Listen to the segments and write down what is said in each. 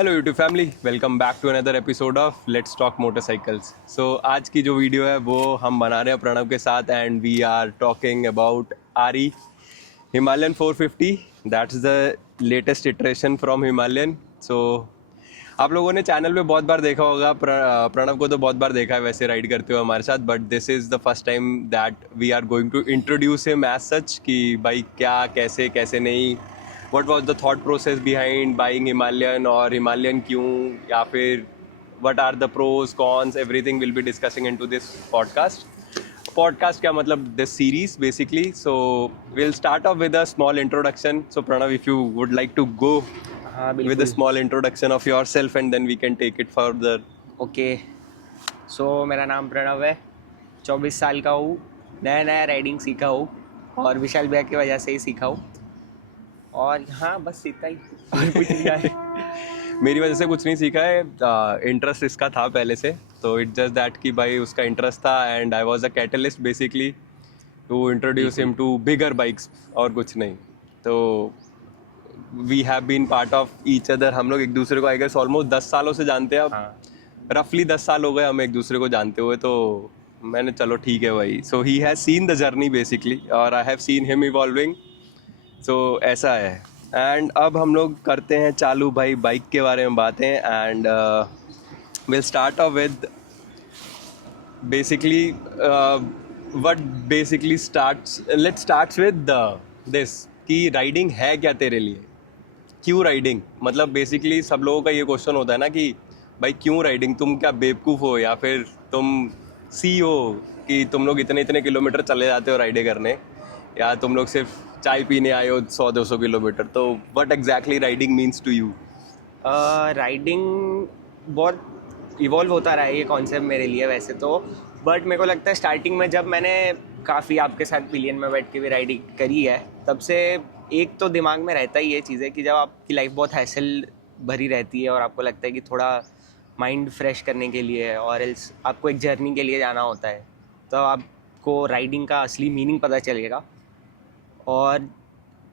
Hello YouTube family, welcome back to another episode of let's talk motorcycles. So आज की जो video है वो हम बना रहे हैं प्रणव के साथ and we are talking about RE Himalayan 450। That's the latest iteration from Himalayan. So आप लोगों ने चैनल पे बहुत बार देखा होगा, प्रणव को तो बहुत बार देखा है वैसे राइड करते हुए हमारे साथ, but this is the first time that we are going to introduce him as such कि भाई क्या कैसे कैसे नहीं, what was the thought process behind buying Himalayan और Himalayan क्यों, या फिर what are the pros cons, everything we'll be discussing into this podcast क्या मतलब this series basically. So we'll start off with a small introduction. So Pranav, if you would like to go हाँ with a बिल्कुल। small introduction of yourself and then we can take it further. Okay, so मेरा नाम प्रणव है, 24 साल का हूँ, नया नया राइडिंग सीखा हूँ और विशाल भैया की वजह से ही सीखा हूँ। और हाँ बस इतना ही, और कुछ नहीं है। मेरी वजह से कुछ नहीं सीखा है, इंटरेस्ट इसका था पहले से, तो इट जस्ट दैट कि भाई उसका इंटरेस्ट था and I was a catalyst basically to introduce him to bigger bikes, और कुछ नहीं। तो we have been part of each other, हम लोग एक दूसरे को आई गेस ऑलमोस्ट 10 सालों से जानते हैं अब। हाँ, रफली 10 साल हो गए हमें एक दूसरे को जानते हुए, तो मैंने चलो ठीक है भाई। So he has seen the journey basically और I have seen him evolving. So ऐसा है। एंड अब हम लोग करते हैं चालू भाई बाइक के बारे में बातें and will start of with basically what basically starts let's starts with this कि राइडिंग है क्या तेरे लिए, क्यों राइडिंग, मतलब बेसिकली सब लोगों का ये क्वेश्चन होता है ना कि भाई क्यों राइडिंग, तुम क्या बेवकूफ़ हो या फिर तुम सी हो कि तुम लोग इतने इतने किलोमीटर चले जाते हो राइडें करने, या तुम लोग सिर्फ चाय पीने आए हो 100-200 किलोमीटर। तो what exactly riding means to you? Riding बहुत इवॉल्व होता रहा है ये कॉन्सेप्ट मेरे लिए वैसे तो, बट मेरे को लगता है स्टार्टिंग में जब मैंने काफ़ी आपके साथ पिलियन में बैठ के भी राइडिंग करी है, तब से एक तो दिमाग में रहता ही ये चीज़ है कि जब आपकी लाइफ बहुत हैसल भरी रहती है और आपको लगता है कि थोड़ा माइंड फ्रेश करने के लिए और एल्स आपको एक जर्नी के लिए जाना होता है, तो आपको राइडिंग का असली मीनिंग पता चलेगा। और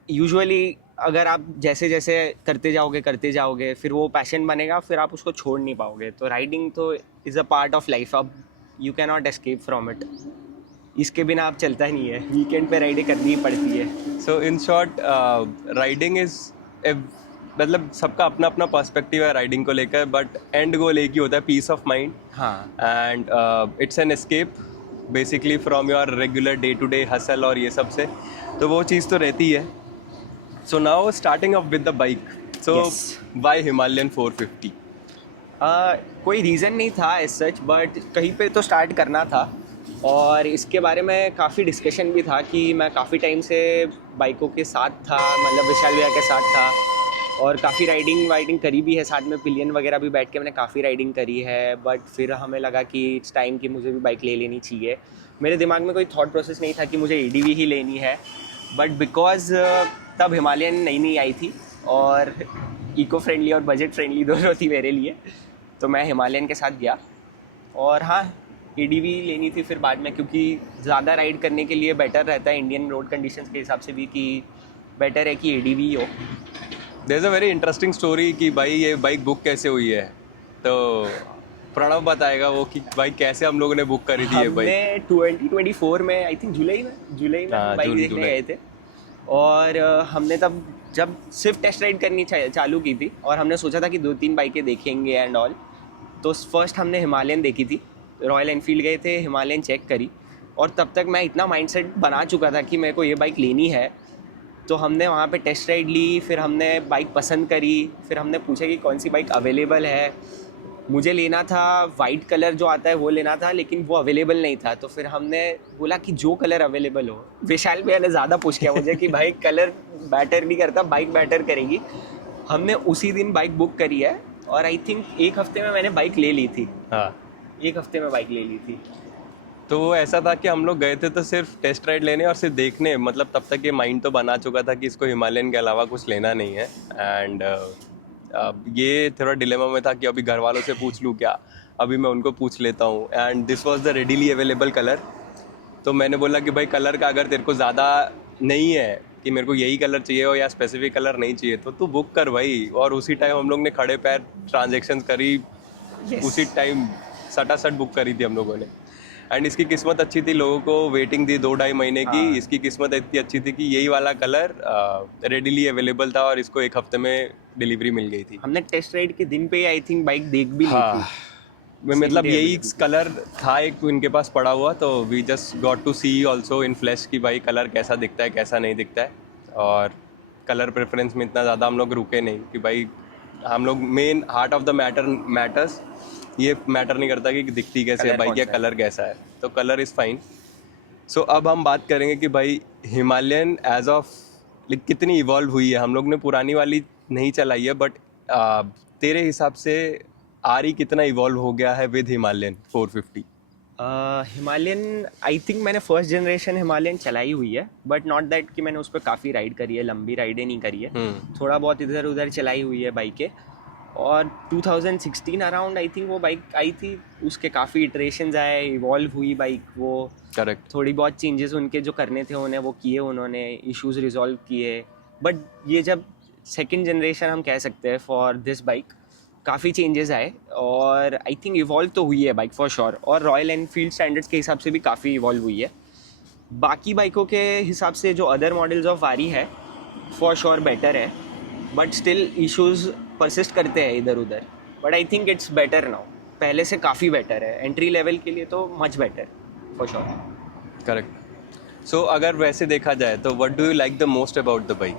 यूजुअली अगर आप जैसे जैसे करते जाओगे फिर वो पैशन बनेगा, फिर आप उसको छोड़ नहीं पाओगे। तो राइडिंग तो is a part of life, अब you can not escape from it, इसके बिना आप चलता ही नहीं है, वीकेंड पे राइडिंग करनी ही पड़ती है। सो इन शॉर्ट राइडिंग इज मतलब सबका अपना अपना पर्सपेक्टिव है राइडिंग को लेकर, बट एंड गोल एक ही होता है, पीस ऑफ माइंड। हाँ, and it's an escape basically from your regular day to day hassle और ये सब से, तो वो चीज़ तो रहती है। So now starting off with the bike, so by Himalayan 450। कोई रीज़न नहीं था एज सच, बट कहीं पे तो स्टार्ट करना था और इसके बारे में काफ़ी डिस्कशन भी था कि मैं काफ़ी टाइम से बाइकों के साथ था, मतलब विशाल भैया के साथ था और काफ़ी राइडिंग करी भी है, साथ में पिलियन वगैरह भी बैठ के मैंने काफ़ी राइडिंग करी है। बट फिर हमें लगा कि इट्स टाइम कि मुझे भी बाइक ले लेनी चाहिए। मेरे दिमाग में कोई थॉट प्रोसेस नहीं था कि मुझे एडीवी ही लेनी है, बट बिकॉज तब हिमालयन नई आई थी और इको फ्रेंडली और बजट फ्रेंडली दोनों थी मेरे लिए, तो मैं हिमालयन के साथ गया। और हाँ, एडीवी लेनी थी फिर बाद में, क्योंकि ज़्यादा राइड करने के लिए बेटर रहता है इंडियन रोड कंडीशंस के हिसाब से भी, कि बेटर है कि एडीवी हो। There is a very interesting story कि भाई ये बाइक बुक कैसे हुई है, तो प्रणव बताएगा वो कि भाई कैसे हम लोगों ने बुक करी थी ये बाइक। हमने 2024 में आई थिंक जुलाई में हाँ, बाइक देखने गए थे और हमने तब जब सिर्फ टेस्ट राइड करनी चालू की थी और हमने सोचा था कि 2-3 बाइकें देखेंगे एंड ऑल। तो फर्स्ट हमने हिमालयन देखी थी, रॉयल एनफील्ड गए थे, हिमालयन चेक करी और तब तक मैं इतना माइंडसेट बना चुका था कि मेरे को ये बाइक लेनी है। तो हमने वहाँ पे टेस्ट राइड ली, फिर हमने बाइक पसंद करी, फिर हमने पूछा कि कौन सी बाइक अवेलेबल है। मुझे लेना था वाइट कलर जो आता है वो लेना था, लेकिन वो अवेलेबल नहीं था। तो फिर हमने बोला कि जो कलर अवेलेबल हो। विशाल भैया ने ज़्यादा पूछ किया मुझे कि भाई कलर मैटर नहीं करता, बाइक मैटर करेगी। हमने उसी दिन बाइक बुक करी है और आई थिंक एक हफ्ते में मैंने बाइक ले ली थी। हाँ, एक हफ्ते में बाइक ले ली थी। तो वो ऐसा था कि हम लोग गए थे तो सिर्फ टेस्ट राइड लेने और सिर्फ देखने, मतलब तब तक ये माइंड तो बना चुका था कि इसको हिमालयन के अलावा कुछ लेना नहीं है। एंड ये थोड़ा डिलेमा में था कि अभी घर वालों से पूछ लूँ क्या, अभी मैं उनको पूछ लेता हूँ। And this was the readily available colour. तो मैंने बोला कि भाई कलर का अगर तेरे को ज़्यादा नहीं है कि मेरे को यही कलर चाहिए हो या स्पेसिफिक कलर नहीं चाहिए तो तू बुक कर भाई। और उसी टाइम हम लोग ने खड़े पैर ट्रांजेक्शन करी, उसी टाइम सटासट बुक करी थी हम लोगों ने। एंड इसकी किस्मत अच्छी थी, लोगों को वेटिंग थी 2-2.5 महीने की। हाँ। इसकी किस्मत इतनी अच्छी थी कि यही वाला कलर रेडीली अवेलेबल था और इसको 1 हफ्ते में डिलीवरी मिल गई थी। हमने टेस्ट राइड के दिन पे ही आई थिंक बाइक देख भी ली हाँ, थी। मतलब day यही available कलर था एक इनके पास पड़ा हुआ, तो we just got to see also in flash कि भाई कलर कैसा दिखता है कैसा नहीं दिखता है। और कलर प्रेफरेंस में इतना ज़्यादा हम लोग रुके नहीं कि भाई हम लोग main heart of the matters ये मैटर नहीं करता कि दिखती कैसे है Colour बाइक कौन या सा है। कलर कैसा है, तो कलर इज़ फाइन। सो अब हम बात करेंगे कि भाई हिमालयन एज ऑफ कितनी इवॉल्व हुई है। हम लोग ने पुरानी वाली नहीं चलाई है, बट तेरे हिसाब से आरी कितना इवॉल्व हो गया है with Himalayan 450? Himalayan I think मैंने फर्स्ट जनरेशन हिमालयन चलाई हुई है, बट नॉट दैट कि मैंने उस पर काफ़ी राइड करी है, लंबी राइडें नहीं करी है। थोड़ा बहुत इधर उधर चलाई हुई है बाइकें। और 2016 अराउंड आई थिंक वो बाइक आई थी, उसके काफ़ी इटरेशंस आए, इवॉल्व हुई बाइक वो। करेक्ट। थोड़ी बहुत चेंजेस उनके जो करने थे उन्हें वो किए, उन्होंने इश्यूज रिजॉल्व किए। बट ये जब सेकंड जनरेशन हम कह सकते हैं फॉर दिस बाइक, काफ़ी चेंजेस आए और आई थिंक इवॉल्व तो हुई है बाइक फॉर श्योर। और रॉयल एनफील्ड स्टैंडर्ड्स के हिसाब से भी काफ़ी इवॉल्व हुई है। बाकी बाइकों के हिसाब से जो अदर मॉडल्स ऑफ आरी है फॉर श्योर बेटर है, बट स्टिल इश्यूज परसिस्ट करते हैं इधर उधर। But I think it's better now, पहले से काफ़ी बेटर है। एंट्री लेवल के लिए तो much better for sure. Correct. So अगर वैसे देखा जाए तो what do you like the most about the bike,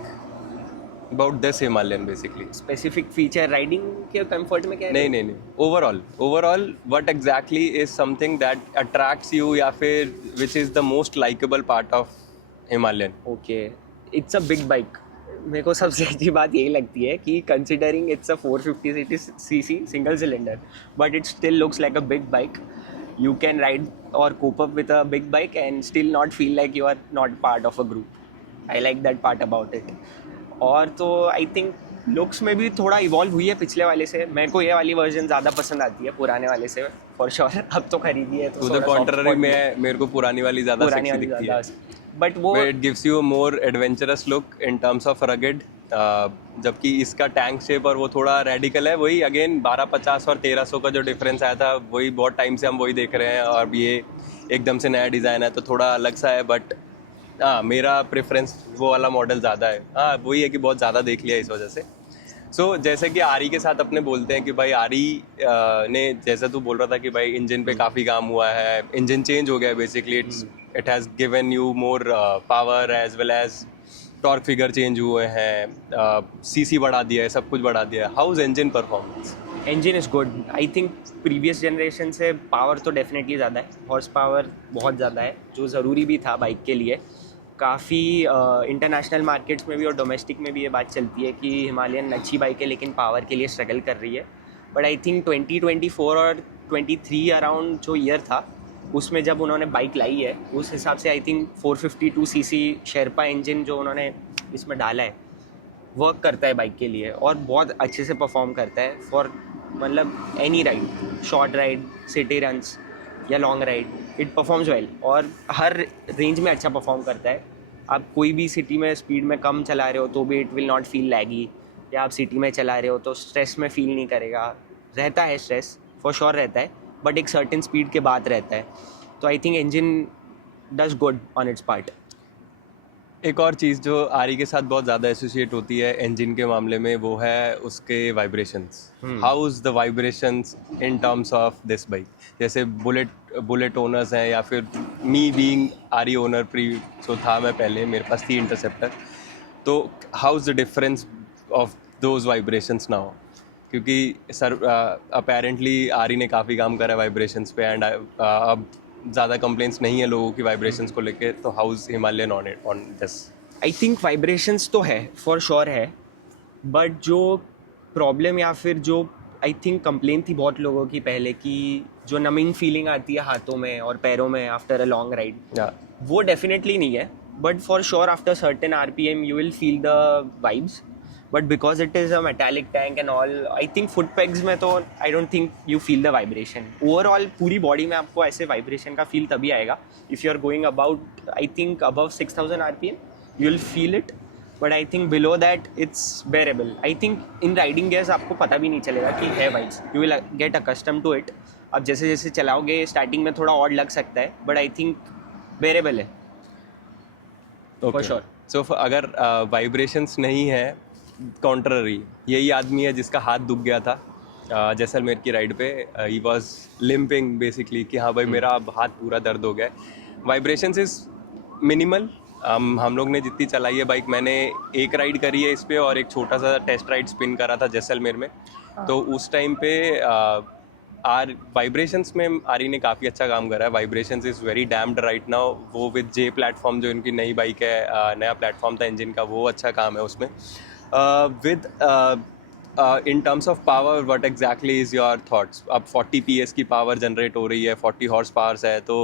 about this Himalayan basically? Specific feature riding के कंफर्ट में क्या है? नहीं, overall what exactly is something that attracts you या फिर which is the most likeable part of Himalayan? Okay, it's a big bike. मेरे को सबसे अच्छी बात यही लगती है कि considering it's a 450 CC single cylinder, but it still looks like a big bike. You can ride और cope up with a big bike and still not feel like you are not part of a group. I like that part about it. और तो I think looks में भी थोड़ा evolve हुई है पिछले वाले से। मेरे को ये वाली वर्जन ज़्यादा पसंद आती है पुराने वाले से फॉर श्योर। अब तो खरीदी है तो टू द कॉन्ट्ररी में मेरे को पुरानी वाली ज़्यादा पुरानी सेक्सी वाली दिखती है, ज़्यादा, बट वो it gives you a more adventurous look in terms of rugged. जबकि इसका टैंक शेप और वो थोड़ा रेडिकल है। वही अगेन 1250 और 1300 का जो डिफरेंस आया था, वही बहुत टाइम से हम वही देख रहे हैं। और ये एकदम से नया डिज़ाइन है तो थोड़ा अलग सा है, बट हाँ मेरा प्रेफरेंस वो वाला मॉडल ज़्यादा है। हाँ वही है कि बहुत ज़्यादा देख लिया इस वजह से। सो जैसे कि आरी के साथ अपने बोलते हैं कि भाई आरी ने, जैसा तू बोल रहा था कि भाई इंजन पे काफ़ी काम हुआ है, इंजन चेंज हो गया है basically. It has given you more power as well as torque figure change हुए हैं, सीसी बढ़ा दिया है, सब कुछ बढ़ा दिया है। How is engine performance? Engine is good. I think previous generation से पावर तो डेफिनेटली ज़्यादा है, हॉर्स पावर बहुत ज़्यादा है, जो ज़रूरी भी था बाइक के लिए। काफ़ी इंटरनेशनल मार्केट्स में भी और डोमेस्टिक में भी ये बात चलती है कि हिमालयन अच्छी बाइक है लेकिन पावर के लिए स्ट्रगल कर रही है। बट आई थिंक 2024 और 23 अराउंड जो ईयर था, उसमें जब उन्होंने बाइक लाई है, उस हिसाब से I think 452 CC Sherpa engine जो उन्होंने इसमें डाला है वर्क करता है बाइक के लिए और बहुत अच्छे से परफॉर्म करता है फॉर मतलब any ride, short ride, city runs या long ride, it performs well. और हर रेंज में अच्छा परफॉर्म करता है। आप कोई भी सिटी में स्पीड में कम चला रहे हो तो भी इट विल नॉट फील लैगी, या आप सिटी में चला रहे हो तो स्ट्रेस में फील नहीं करेगा। रहता है स्ट्रेस फॉर श्योर रहता है, बट एक सर्टेन स्पीड के बाद रहता है। तो I think engine does good on it's part. एक और चीज़ जो आरी के साथ बहुत ज़्यादा एसोसिएट होती है इंजन के मामले में, वो है उसके vibrations. How is the vibrations in terms of this bike? जैसे बुलेट ओनर्स हैं या फिर मी बीइंग आरी ओनर सो था मैं पहले, मेरे पास थी इंटरसेप्टर। तो how is the difference of those vibrations now? क्योंकि सर अपेरेंटली आरी ने काफ़ी काम करा है वाइब्रेशंस पे, एंड अब ज़्यादा कंप्लेंट्स नहीं है लोगों की वाइब्रेशंस को लेके। तो how is Himalayan on this? I think vibrations तो है फॉर श्योर है, बट जो प्रॉब्लम या फिर जो आई थिंक कंप्लेन थी बहुत लोगों की पहले कि जो नमिंग फीलिंग आती है हाथों में और पैरों में आफ्टर अ लॉन्ग राइड, वो डेफिनेटली नहीं है। But for sure after certain RPM you will feel the vibes, but because it is a metallic tank and all, I think foot pegs में तो I don't think you feel the vibration. Overall पूरी body में आपको ऐसे vibration का feel तभी आएगा if you are going about I think above 6000 RPM you will feel it, but I think below that it's bearable. I think in riding gears आपको पता भी नहीं चलेगा कि है bikes. You will get accustom to it. अब जैसे जैसे चलाओगे स्टार्टिंग में थोड़ा ऑड लग सकता है, बट आई थिंक बेरेबल है फॉर श्योर. सो अगर वाइब्रेशंस नहीं है, कॉन्ट्ररी यही आदमी है जिसका हाथ दुख गया था जैसलमेर की राइड पे. ही वाज लिम्पिंग बेसिकली कि हाँ भाई मेरा अब हाथ पूरा दर्द हो गया है. Vibrations is minimal. हम लोग ने जितनी चलाई है बाइक, मैंने एक राइड करी है इस पे और एक छोटा सा टेस्ट राइड स्पिन करा था जैसलमेर में. तो उस टाइम पे वाइब्रेशंस में आरी ने काफ़ी अच्छा काम करा है. Vibrations is very damped right now. वो विद जे प्लेटफॉर्म जो इनकी नई बाइक है, नया प्लेटफॉर्म था इंजन का, वो अच्छा काम है उसमें. With in terms of power, what exactly is your thoughts? अब 40 PS की पावर जनरेट हो रही है, 40 हॉर्स पावर्स है, तो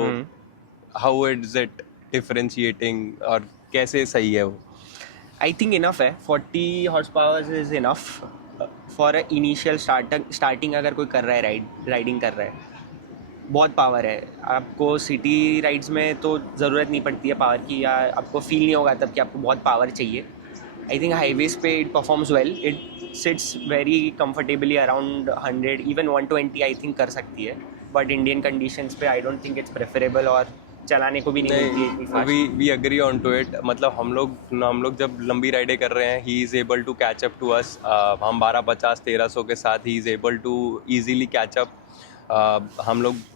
हाउ इज इट डिफरेंशिएटिंग और कैसे सही है वो? आई थिंक इनफ है. 40 horse powers is enough for initial starting. अगर कोई कर रहा है राइडिंग कर रहा है, बहुत पावर है. आपको सिटी राइड्स में तो ज़रूरत नहीं पड़ती है पावर की, या आपको फील नहीं होगा तब कि आपको बहुत पावर चाहिए. आई थिंक हाईवेज पे it performs well. It sits very comfortably around 100, even 120 I think कर सकती है. बट इंडियन कंडीशंस पे I don't think it's preferable, और चलाने को भी नहीं मिलती है इतनी fast. We agree on to it. मतलब हम लोग जब लंबी राइडें कर रहे हैं, ही is able to catch up to us. हम 1250-1300 के साथ ही is able to easily catch up.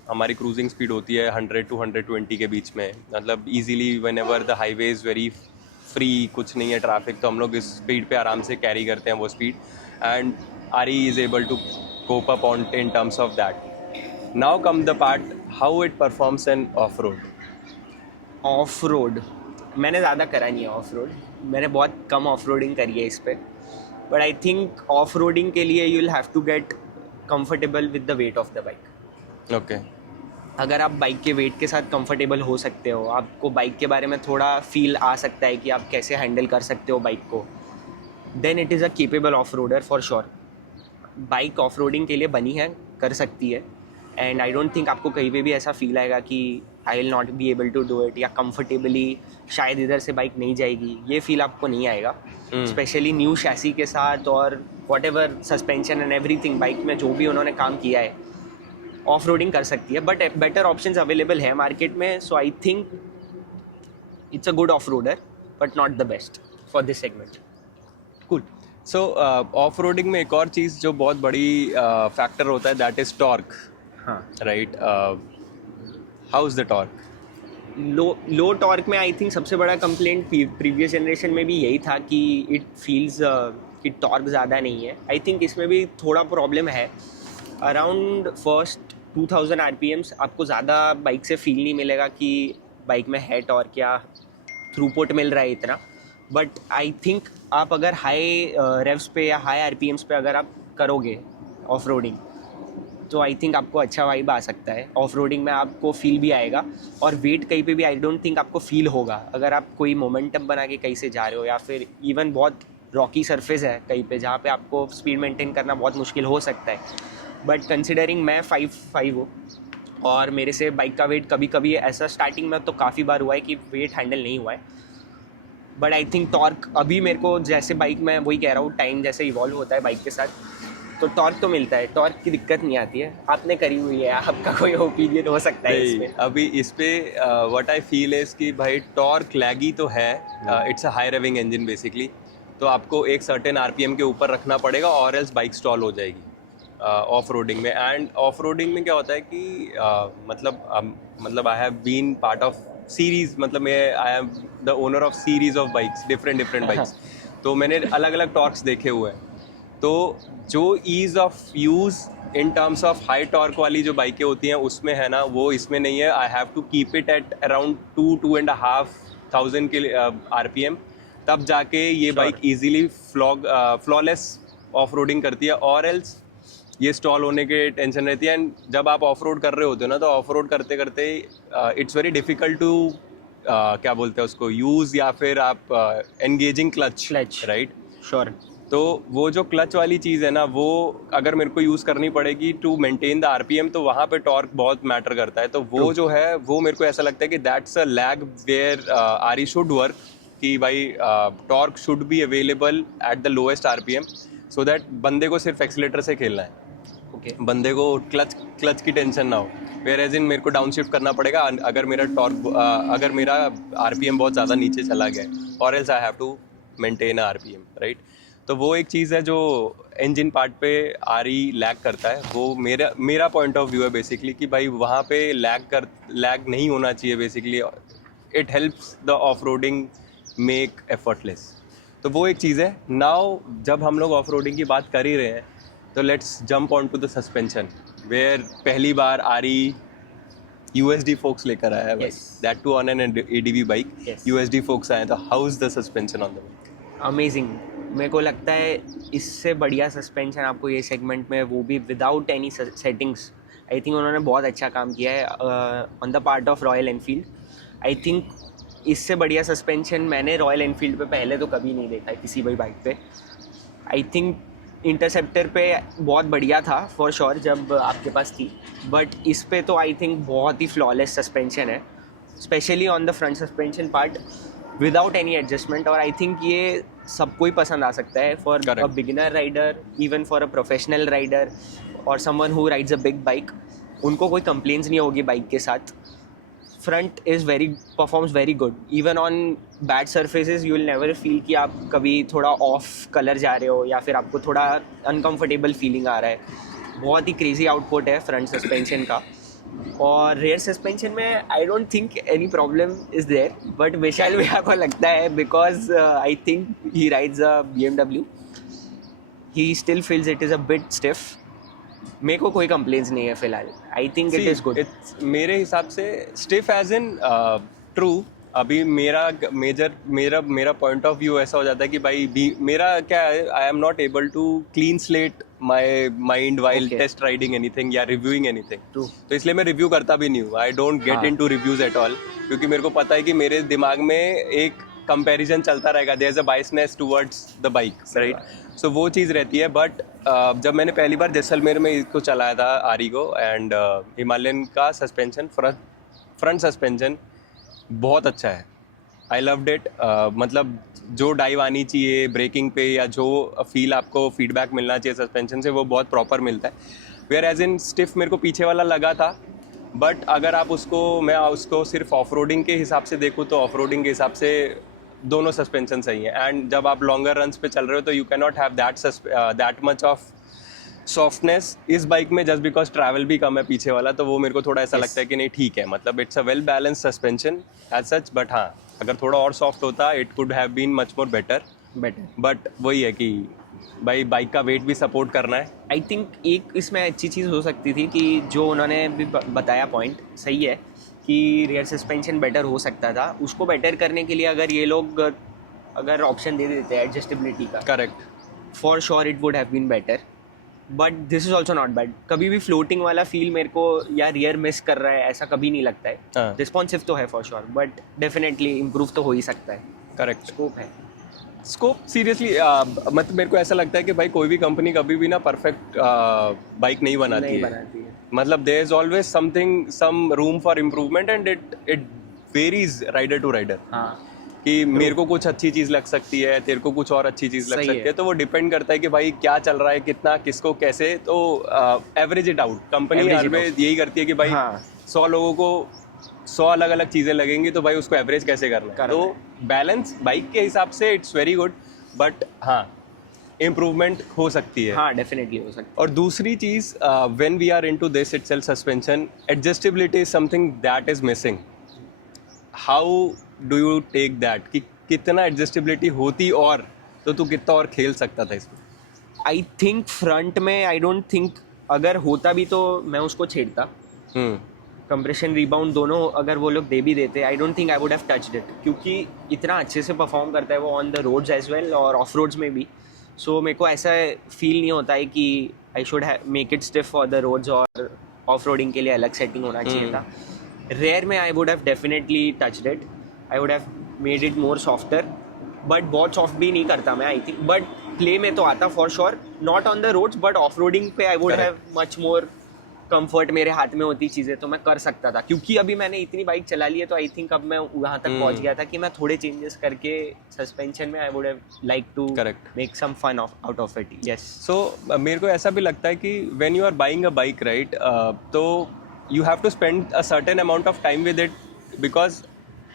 हमारी क्रूजिंग स्पीड होती है 100 to 120 के बीच में. मतलब easily whenever the highway is very free, कुछ नहीं है ट्रैफिक, तो हम लोग इस स्पीड पे आराम से कैरी करते हैं वो speed. And RE is able to cope up on in terms of that. Now come the part how it performs in off road. Off road मैंने ज़्यादा करा नहीं है. ऑफ रोड मैंने बहुत कम ऑफ रोडिंग करी है इस पर. But I think off roading के लिए you will have to get comfortable with the weight of the bike. Okay. अगर आप बाइक के वेट के साथ कंफर्टेबल हो सकते हो, आपको बाइक के बारे में थोड़ा फील आ सकता है कि आप कैसे हैंडल कर सकते हो बाइक को, then it is a capable off roader for sure. Bike off roading के लिए बनी है, कर सकती है. एंड आई डोंट थिंक आपको कहीं पे भी ऐसा फील आएगा कि I will not be able to do it, या कंफर्टेबली शायद इधर से बाइक नहीं जाएगी. ये फील आपको नहीं आएगा, स्पेशली न्यू शैसी के साथ और what ever suspension and everything. Bike में जो भी उन्होंने काम किया है, ऑफ रोडिंग कर सकती है. बट बेटर ऑप्शंस अवेलेबल है मार्केट में. So I think it's a good off roader, but not the best for this segment. Cool. So off roading में एक और चीज़ जो बहुत बड़ी फैक्टर होता है, दैट इज़ टॉर्क. हाँ, right. How is the torque? Low torque में आई थिंक सबसे बड़ा कंप्लेंट प्रीवियस जनरेशन में भी यही था कि इट फील्स कि टॉर्क ज़्यादा नहीं है. आई थिंक इसमें भी थोड़ा प्रॉब्लम है. अराउंड फर्स्ट 2000 RPMs आपको ज़्यादा बाइक से फील नहीं मिलेगा कि बाइक में है टॉर्क या थ्रूपुट मिल रहा है इतना. बट आई थिंक आप अगर हाई रेव्स पे या हाई RPMs पे अगर आप करोगे ऑफ रोडिंग, तो आई थिंक आपको अच्छा वाइब आ सकता है. ऑफ रोडिंग में आपको फील भी आएगा, और वेट कहीं पे भी आई डोंट थिंक आपको फील होगा. अगर आप कोई मोमेंटम बना के कहीं से जा रहे हो, या फिर इवन बहुत रॉकी सरफेस है कहीं पे जहाँ पे आपको स्पीड मेंटेन करना बहुत मुश्किल हो सकता है. बट कंसिडरिंग मैं 5'5" हूँ, और मेरे से बाइक का वेट कभी कभी ऐसा स्टार्टिंग में तो काफ़ी बार हुआ है कि वेट हैंडल नहीं हुआ है. बट आई थिंक टॉर्क अभी मेरे को, जैसे बाइक में वही कह रहा हूँ, टाइम जैसे इवॉल्व होता है बाइक के साथ, तो टॉर्क तो मिलता है. टॉर्क की दिक्कत नहीं आती है. आपने करी हुई है, आपका कोई ओपिनियन हो सकता है इसमें? अभी इस पे व्हाट आई फील इज कि भाई टॉर्क लैगी तो है. It's a high raving engine basically. तो आपको एक सर्टेन RPM के ऊपर रखना पड़ेगा, और एल्स बाइक स्टॉल हो जाएगी ऑफ रोडिंग में. एंड ऑफ रोडिंग में क्या होता है कि मतलब I have been part of series. मतलब मैं I am the owner of series of bikes, different bikes. तो मैंने अलग अलग टॉर्क्स देखे हुए हैं. तो जो ease of use in terms of high torque वाली जो बाइकें होती हैं उसमें है ना, वो इसमें नहीं है. I have to keep it at around 2,500 के RPM, तब जाके ये bike easily flawless off roading करती है. और एल्स ये स्टॉल होने के टेंशन रहती है. एंड जब आप ऑफ रोड कर रहे होते हो ना, तो ऑफ रोड करते करते इट्स वेरी डिफ़िकल्ट टू क्या बोलते हैं उसको, यूज़, या फिर आप एंगेजिंग क्लच. राइट. श्योर. तो वो जो क्लच वाली चीज़ है ना, वो अगर मेरे को यूज़ करनी पड़ेगी टू मेंटेन द RPM, तो वहाँ पे टॉर्क बहुत मैटर करता है. तो वो जो है, वो मेरे को ऐसा लगता है कि दैट्स अ लैग वेयर आरी शुड वर्क. कि भाई torque should be available at the lowest RPM so that बंदे को सिर्फ एक्सीलेटर से खेलना है, ओके बंदे को क्लच की टेंशन ना हो। वेयर एज इन मेरे को डाउन शिफ्ट करना पड़ेगा अगर मेरा अगर मेरा आरपीएम बहुत ज़्यादा नीचे चला गया है, और else I have to maintain RPM, right. तो वो एक चीज़ है जो इंजन पार्ट पे आरी लैग करता है। वो मेरा पॉइंट ऑफ व्यू है बेसिकली कि भाई वहाँ पे लैग नहीं होना चाहिए basically. It helps the off roading make effortless. तो वो एक चीज़ है। नाउ जब हम लोग ऑफ रोडिंग की बात कर ही रहे हैं तो let's jump on to the suspension, where पहली बार आरी USD फोक्स लेकर आया है, Yes. That too on an ADV bike. Yes. USD forks आए, तो how is the suspension on the bike? Amazing. मेरे को लगता है इससे बढ़िया सस्पेंशन आपको ये सेगमेंट में, वो भी विदाउट एनी सेटिंग्स, आई थिंक उन्होंने बहुत अच्छा काम किया है on the part of royal Enfield. I think इससे बढ़िया सस्पेंशन मैंने रॉयल एनफील्ड पे पहले तो कभी नहीं देखा है किसी भी बाइक पे। आई थिंक इंटरसेप्टर पे बहुत बढ़िया था फॉर श्योर जब आपके पास थी, बट इस पे तो आई थिंक बहुत ही फ्लॉलेस सस्पेंशन है, specially on the front suspension part without any adjustment. और आई थिंक ये सबको ही पसंद आ सकता है, for a Correct. Beginner rider, even for a professional rider और someone who rides a big bike. उनको कोई कंप्लेंट्स नहीं होगी बाइक के साथ। Front is performs very good. Even on bad surfaces you will never feel कि आप कभी थोड़ा ऑफ कलर जा रहे हो या फिर आपको थोड़ा अनकंफर्टेबल फीलिंग आ रहा है। बहुत ही क्रेजी आउटपुट है फ्रंट सस्पेंशन का। और रेयर सस्पेंशन में I don't think any problem is there, but Vishal भैया को लगता है because I think he rides a BMW, he still feels it is a bit stiff. मेरे को कोई कंप्लेंट्स नहीं है फिलहाल। I think it is good. मेरे हिसाब से स्टिफ एज इन ट्रू। अभी मेरा पॉइंट ऑफ व्यू ऐसा हो जाता है कि भाई मेरा क्या है, I am not able to clean slate my mind while Okay. Test riding anything या रिव्यूइंग एनीथिंग। True. तो इसलिए मैं रिव्यू करता भी नहीं हूँ। आई डोंट गेट हाँ. इन टू रिव्यूज एट ऑल, क्योंकि मेरे को पता है कि मेरे दिमाग में एक कंपैरिजन चलता रहेगा, there is a biasness towards the bike, right. So वो चीज़ रहती है। बट जब मैंने पहली बार जैसलमेर में इसको चलाया था आरी को, एंड हिमालयन का सस्पेंशन फ्रंट सस्पेंशन बहुत अच्छा है। I loved it. मतलब जो डाइव आनी चाहिए ब्रेकिंग पे या जो फील आपको फीडबैक मिलना चाहिए सस्पेंशन से, वो बहुत प्रॉपर मिलता है। वेयर एज इन स्टिफ मेरे को पीछे वाला लगा था, बट अगर आप मैं उसको सिर्फ ऑफ रोडिंग के हिसाब से देखूँ तो ऑफ रोडिंग के हिसाब से दोनों सस्पेंशन सही है। एंड जब आप लॉन्गर रन्स पे चल रहे हो तो you can not have that much of softness इस बाइक में, जस्ट बिकॉज ट्रैवल भी कम है पीछे वाला। तो वो मेरे को थोड़ा ऐसा Yes. लगता है कि नहीं ठीक है, मतलब it's a well balance suspension as such. But हाँ, अगर थोड़ा और सॉफ्ट होता it could have been much more better. But वही है कि भाई बाइक का वेट भी सपोर्ट करना है। आई थिंक एक इसमें अच्छी चीज़ हो सकती थी कि जो उन्होंने भी बताया पॉइंट सही है कि रियर सस्पेंशन बेटर हो सकता था। उसको बेटर करने के लिए अगर ये लोग अगर ऑप्शन दे देते हैं एडजस्टेबिलिटी का, correct, for sure it would have been better. But this is also not bad. कभी भी फ्लोटिंग वाला फील मेरे को या रियर मिस कर रहा है ऐसा कभी नहीं लगता है। हाँ. रिस्पॉन्सिव तो है for sure, but definitely improve तो हो ही सकता है। करेक्ट। स्कोप है। स्कोप सीरियसली मतलब मेरे को ऐसा लगता है कि भाई कोई भी कंपनी कभी भी ना परफेक्ट बाइक नहीं बनाती है। मतलब there is always some room for improvement, and it varies rider to rider. हाँ, कि मेरे को कुछ अच्छी चीज़ लग सकती है, तेरे को कुछ और अच्छी चीज़ लग सही सकती है। है। तो वो डिपेंड करता है कि भाई क्या चल रहा है, कितना, किसको, कैसे। तो average it out. Company Average it always यही करती है कि भाई हाँ. 100 लोगों को 100 अलग अलग चीज़ें लगेंगी, तो भाई उसको एवरेज कैसे करना है। करना तो बैलेंस बाइक के हिसाब से इट्स वेरी गुड, बट हाँ इम्प्रूवमेंट हो सकती है। हाँ, डेफिनेटली हो सकता है। और दूसरी चीज़, when we are into this itself suspension, adjustability is something that is missing. How do you take that कि कितना एडजस्टेबिलिटी होती और तो तू कितना और खेल सकता था इसमें? आई थिंक फ्रंट में आई डोंट थिंक अगर होता भी तो मैं उसको छेड़ता। कंप्रेशन रिबाउंड दोनों अगर वो लोग दे भी देते, I don't think I would have touched it, क्योंकि इतना अच्छे से परफॉर्म करता है वो on the roads as well और ऑफ रोड्स में भी। सो मेरे को ऐसा फील नहीं होता है कि I should make it stiff for the roads और ऑफ रोडिंग के लिए अलग सेटिंग होना चाहिए था। रेयर में I would have definitely touched it, I would have made it more softer, but बहुत सॉफ्ट भी नहीं करता मैं आई थिंक। बट प्ले में तो आता for sure, not on the roads but off roading पे I would have much more comfort मेरे हाथ में होती चीज़ें तो मैं कर सकता था, क्योंकि अभी मैंने इतनी बाइक चला ली है तो आई थिंक अब मैं वहाँ तक पहुँच गया था कि मैं थोड़े चेंजेस करके सस्पेंशन में I would like to Correct. Make some fun out of it. Yes. So मेरे को ऐसा भी लगता है कि when you are buying a bike right, तो you have to spend a certain amount of time with it, because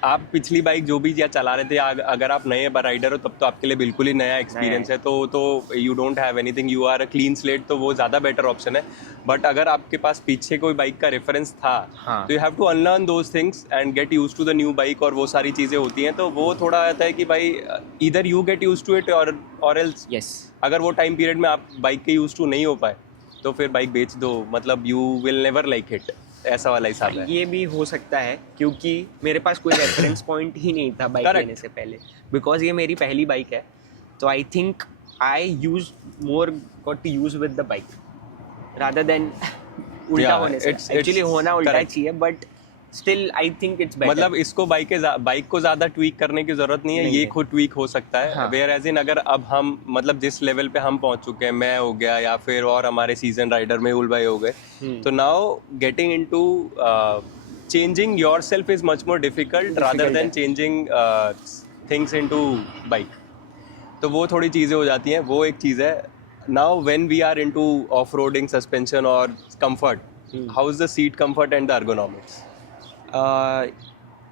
आप पिछली बाइक जो भी या चला रहे थे, अगर आप नए राइडर हो तब तो आपके लिए बिल्कुल ही नया एक्सपीरियंस है, तो you don't have anything, you are a clean slate, तो वो ज़्यादा बेटर ऑप्शन है. बट अगर आपके पास पीछे कोई बाइक का रेफरेंस था, हाँ. तो you have to unlearn those things and get used to the new bike, और वो सारी चीज़ें होती हैं. तो वो थोड़ा आता है कि भाई इधर you get used to it और एल्स. यस. अगर वो टाइम पीरियड में आप बाइक के यूज टू नहीं हो पाए तो फिर बाइक बेच दो, मतलब you will never like it, ऐसा वाला हिसाब है. ये भी हो सकता है क्योंकि मेरे पास कोई रेफरेंस पॉइंट ही नहीं था बाइक Correct. लेने से पहले, बिकॉज ये मेरी पहली बाइक है. तो I think I used more got to used with the bike rather than उल्टा Yeah, होने से. it's एक्चुअली होना उल्टा correct. चाहिए, but still I think it's better. मतलब इसको बाइक को ज़्यादा ट्वीक करने की ज़रूरत नहीं है, नहीं ये है. खुद ट्वीक हो सकता है. हाँ. वेयर एज इन अगर अब हम मतलब जिस लेवल पे हम पहुंच चुके हैं, मैं हो गया या फिर और हमारे सीजन राइडर मेहुल भाई हो गए, तो now getting into changing yourself is much more difficult rather than changing things into bike. तो वो थोड़ी चीज़ें हो जाती हैं, वो एक चीज़ है. Now when we are into off roading, suspension और comfort, how is the seat comfort and the ergonomics?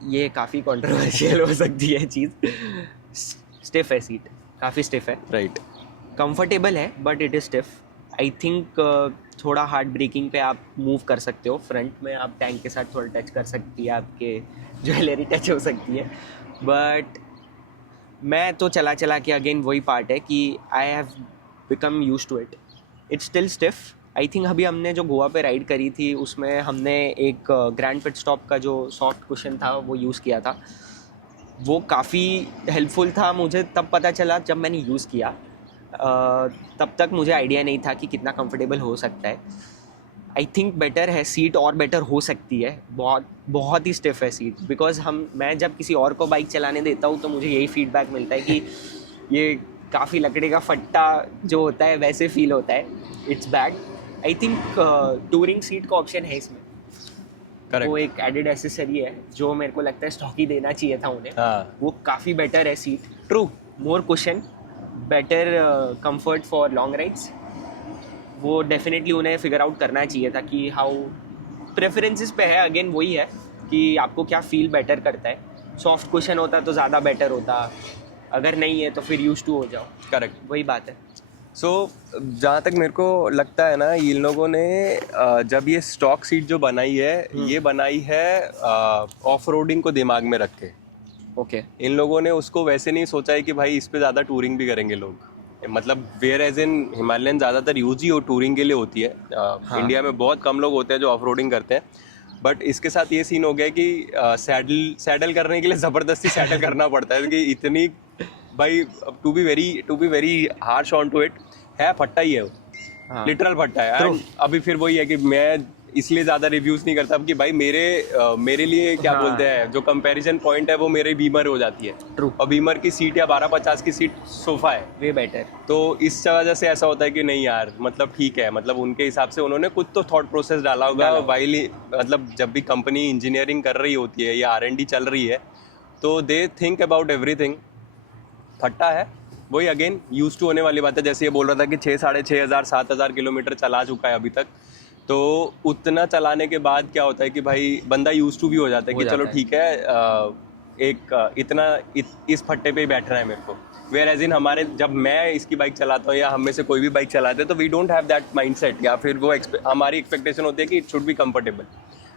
ये काफ़ी कंट्रोवर्शियल हो सकती है चीज़. स्टिफ है सीट, काफ़ी स्टिफ है. राइट. कंफर्टेबल है but it is stiff. I think थोड़ा हार्ड ब्रेकिंग पे आप मूव कर सकते हो. फ्रंट में आप टैंक के साथ थोड़ा टच कर सकती है, आपके ज्वेलरी टच हो सकती है. बट मैं तो चला चला के अगेन वही पार्ट है कि I have become used to it. It's still stiff. I think अभी हमने जो गोवा पे राइड करी थी उसमें हमने एक ग्रैंड पिट स्टॉप का जो सॉफ्ट कुशन था वो यूज़ किया था. वो काफ़ी हेल्पफुल था. मुझे तब पता चला जब मैंने यूज़ किया. तब तक मुझे आइडिया नहीं था कि कितना कंफर्टेबल हो सकता है. आई थिंक बेटर है, सीट और बेटर हो सकती है. बहुत बहुत ही स्टिफ है सीट. बिकॉज मैं जब किसी और को बाइक चलाने देता हूँ तो मुझे यही फीडबैक मिलता है कि ये काफ़ी लकड़ी का फट्टा जो होता है वैसे फील होता है. It's bad. I think touring seat का ऑप्शन है इसमें. Correct. वो एक एडेड एसेसरी है जो मेरे को लगता है स्टॉक ही देना चाहिए था उन्हें. हाँ. वो काफ़ी बेटर है seat. True. More cushion, better comfort for long rides. वो डेफिनेटली उन्हें फिगर आउट करना चाहिए था कि हाउ प्रेफरेंसेस पे है. अगेन वही है कि आपको क्या फील बेटर करता है. सॉफ्ट कुशन होता तो ज़्यादा बेटर होता. अगर नहीं है तो फिर यूज टू हो जाओ. करेक्ट. वही बात है. सो जहाँ तक मेरे को लगता है ना, इन लोगों ने जब ये स्टॉक सीट जो बनाई है, ये बनाई है ऑफ रोडिंग को दिमाग में रख के. ओके. इन लोगों ने उसको वैसे नहीं सोचा है कि भाई इस पे ज़्यादा टूरिंग भी करेंगे लोग. मतलब वेयर एज इन हिमालयन ज़्यादातर यूज ही टूरिंग के लिए होती है. इंडिया में बहुत कम लोग होते हैं जो ऑफ रोडिंग करते हैं. बट इसके साथ ये सीन हो गया कि सैडल करने के लिए ज़बरदस्ती सैडल करना पड़ता है कि इतनी भाई to be very harsh on to it है. फट्टा ही है वो. हाँ. लिटरल फट्टा है. And अभी फिर वही है कि मैं इसलिए ज़्यादा रिव्यूज़ नहीं करता कि भाई मेरे लिए क्या हाँ. बोलते हैं, जो कंपैरिजन पॉइंट है वो मेरे बीमर हो जाती है. True. और बीमर की सीट या 1250 की सीट सोफ़ा है. Way better. तो इस वजह से ऐसा होता है कि नहीं यार, मतलब ठीक है, मतलब उनके हिसाब से उन्होंने कुछ तो थॉट प्रोसेस डाला होगा. वाइल मतलब जब भी कंपनी इंजीनियरिंग कर रही होती है या R&D चल रही है तो दे थिंक अबाउट एवरीथिंग. फट्टा है. वही अगेन यूज टू होने वाली बात है. जैसे ये बोल रहा था कि 6,500 7,000 किलोमीटर चला चुका है अभी तक. तो उतना चलाने के बाद क्या होता है कि भाई बंदा यूज टू भी हो जाता है कि चलो ठीक है, इस फट्टे पे ही बैठना है मेरे को. वेयर एज इन हमारे जब मैं इसकी बाइक चलाता हूँ या हम में से कोई भी बाइक चलाते हैं तो we don't have that mindset, या फिर वो हमारी एक्सपेक्टेशन होती है कि it should be comfortable.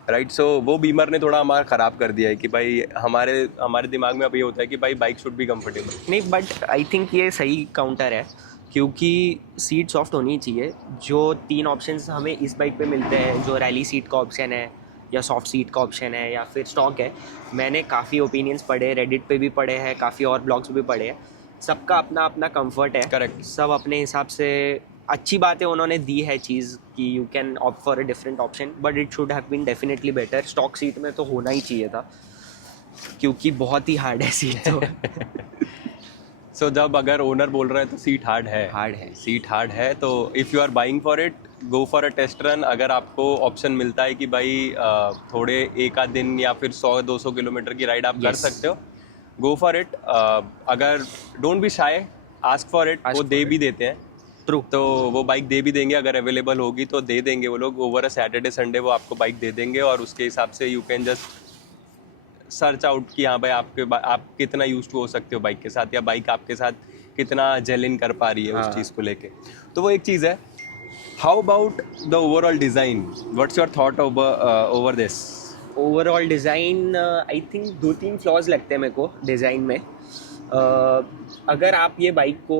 Right. So वो बीमर ने थोड़ा हमारा ख़राब कर दिया है कि भाई हमारे दिमाग में अब ये होता है कि भाई बाइक शुड बी कंफर्टेबल. नहीं, बट आई थिंक ये सही काउंटर है क्योंकि सीट सॉफ्ट होनी चाहिए. जो 3 ऑप्शंस हमें इस बाइक पे मिलते हैं, जो रैली सीट का ऑप्शन है या सॉफ्ट सीट का ऑप्शन है या फिर स्टॉक है, मैंने काफ़ी ओपिनियंस पढ़े, रेडिट पे भी पढ़े हैं, काफ़ी और ब्लॉग्स भी पढ़े हैं. सबका अपना अपना कंफर्ट है. करेक्ट. सब अपने हिसाब से अच्छी बातें उन्होंने दी है चीज़ कि you can opt for a different option, but it should have been definitely better. Stock seat में तो होना ही चाहिए था क्योंकि बहुत ही हार्ड है सीट. तो सो जब अगर ओनर बोल रहा है तो सीट हार्ड है. हार्ड है. सीट हार्ड है. तो if you are buying for it, go for a test run. अगर आपको ऑप्शन मिलता है कि भाई थोड़े एक आध दिन या फिर 100-200 किलोमीटर की राइड आप कर Yes. सकते हो, गो फॉर इट। अगर don't be shy, ask for it, वो दे भी देते हैं। ट्रू। तो वो बाइक दे भी देंगे, अगर अवेलेबल होगी तो दे देंगे वो लोग। ओवर अ सैटरडे संडे वो आपको बाइक दे देंगे और उसके हिसाब से you can just search out कि हाँ भाई आप कितना यूज टू हो सकते हो बाइक के साथ, या बाइक आपके साथ कितना जेल इन कर पा रही है उस चीज़ को लेके। तो वो एक चीज़ है। How about the overall design, what's your thought over this? Overall design I think 2-3 flaws लगते हैं मेरे को डिज़ाइन में। अगर आप ये बाइक को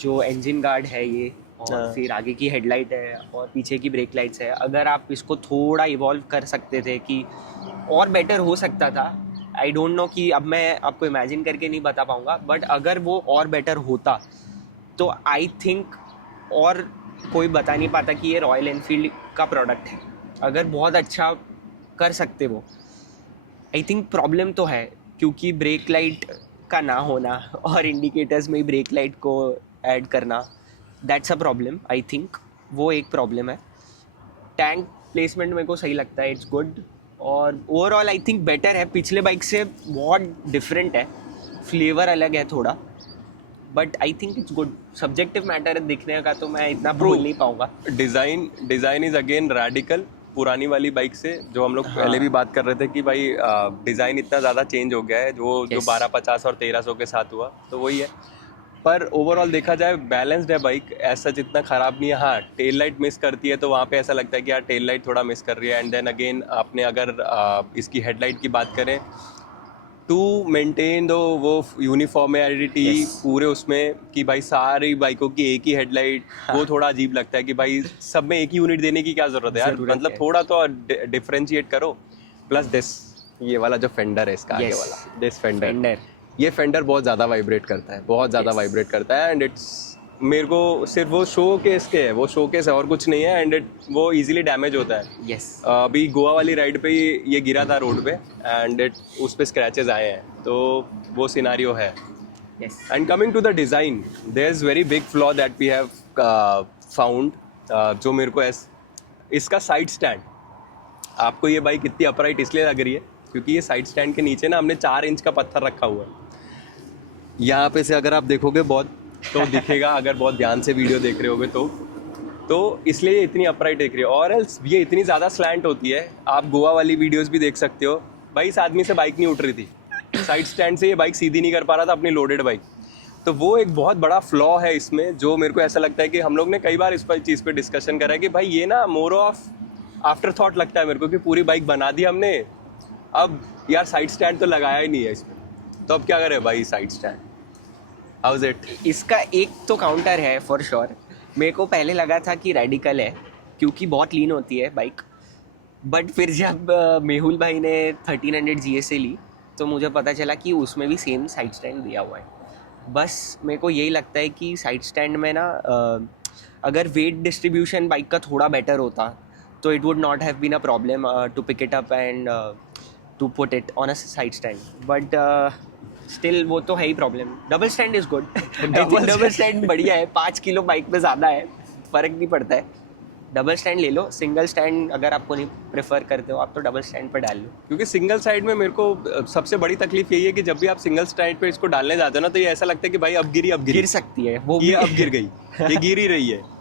जो इंजन गार्ड है ये, और फिर आगे की हेडलाइट है और पीछे की ब्रेक लाइट्स है, अगर आप इसको थोड़ा इवॉल्व कर सकते थे कि और बेटर हो सकता था। आई डोंट नो कि अब मैं आपको इमेजिन करके नहीं बता पाऊँगा, बट अगर वो और बेटर होता तो आई थिंक, और कोई बता नहीं पाता कि ये रॉयल एनफील्ड का प्रोडक्ट है। अगर बहुत अच्छा कर सकते वो, आई थिंक प्रॉब्लम तो है क्योंकि ब्रेक लाइट का ना होना और इंडिकेटर्स में ब्रेक लाइट को ऐड करना, that's a problem. I think वो एक प्रॉब्लम है। टैंक प्लेसमेंट मेरे को सही लगता है, इट्स गुड। और ओवरऑल आई थिंक बेटर है, पिछले बाइक से बहुत डिफरेंट है, फ्लेवर अलग है थोड़ा, but I think it's good. Subjective matter है दिखने का, तो मैं इतना बोल नहीं पाऊँगा। Design is again radical. पुरानी वाली बाइक से जो हम लोग पहले भी बात कर रहे थे कि भाई डिज़ाइन इतना ज़्यादा चेंज हो गया है, जो 1250 और 1300 के साथ हुआ, तो वही है। पर ओवरऑल देखा जाए बैलेंस्ड है बाइक, ऐसा जितना ख़राब नहीं है। हाँ, टेल लाइट मिस करती है तो वहाँ पे ऐसा लगता है कि यार टेल लाइट थोड़ा मिस कर रही है। एंड देन अगेन आपने अगर इसकी हेडलाइट की बात करें, टू मेंटेन दो वो यूनिफॉर्मिटी पूरे उसमें कि भाई सारी बाइकों की एक ही हेडलाइट, वो थोड़ा अजीब लगता है कि भाई सब में एक ही यूनिट देने की क्या ज़रूरत है यार, मतलब थोड़ा तो डिफरेंशिएट करो। प्लस दिस, ये वाला जो फेंडर है इसका आगे वाला, दिस फेंडर, ये फेंडर बहुत ज़्यादा वाइब्रेट करता है, बहुत ज़्यादा वाइब्रेट करता है। एंड इट्स, मेरे को सिर्फ वो शोकेस के है, वो शोकेस है और कुछ नहीं है। एंड वो इजीली डैमेज होता है। यस। अभी गोवा वाली राइड पे ये गिरा था रोड पे, एंड उस पे स्क्रैचेस आए हैं, तो वो सिनारियो है। Yes. And coming to the design, there is very big flaw that we have found, जो मेरे को इसका साइड स्टैंड। आपको ये बाइक इतनी अपराइट इसलिए लग रही है क्योंकि ये साइड स्टैंड के नीचे ना हमने 4 इंच का पत्थर रखा हुआ है। यहाँ पे से अगर आप देखोगे बहुत तो दिखेगा, अगर बहुत ध्यान से वीडियो देख रहे होगे तो इसलिए ये इतनी अपराइट दिख रही है। और एल्स ये इतनी ज़्यादा स्लैंट होती है। आप गोवा वाली वीडियोस भी देख सकते हो, भाई इस आदमी से बाइक नहीं उठ रही थी, साइड स्टैंड से ये बाइक सीधी नहीं कर पा रहा था अपनी लोडेड बाइक। तो वो एक बहुत बड़ा फ्लॉ है इसमें, जो मेरे को ऐसा लगता है कि हम लोग ने कई बार इस चीज़ पे डिस्कशन करा है कि भाई ये ना मोर ऑफ आफ्टर थॉट लगता है मेरे को, कि पूरी बाइक बना दी हमने, अब यार साइड स्टैंड तो लगाया ही नहीं है इसमें, तो अब क्या करें भाई side stand. How is it? इसका एक तो काउंटर है फॉर श्योर। मेरे को पहले लगा था कि रेडिकल है क्योंकि बहुत लीन होती है बाइक, बट फिर जब मेहुल भाई ने 1300 GSA ली तो मुझे पता चला कि उसमें भी सेम साइड स्टैंड दिया हुआ है। बस मेरे को यही लगता है कि साइड स्टैंड में ना अगर वेट डिस्ट्रीब्यूशन बाइक का थोड़ा बेटर होता तो it would not have been a problem to pick it up and to put it on a side stand, but still वो तो है ही problem. Double stand is good. Double stand बढ़िया है, 5 किलो बाइक में ज़्यादा है, फ़र्क नहीं पड़ता है। डबल स्टैंड ले लो, सिंगल स्टैंड अगर आपको नहीं प्रेफर करते हो आप तो डबल स्टैंड पर डाल लो। क्योंकि सिंगल साइड में मेरे को सबसे बड़ी तकलीफ यही है कि जब भी आप सिंगल साइड पे इसको डालने जाते हो ना, तो ये ऐसा लगता है कि भाई अब गिर सकती है वो, ये अब गिर गई, ये गिर ही रही है।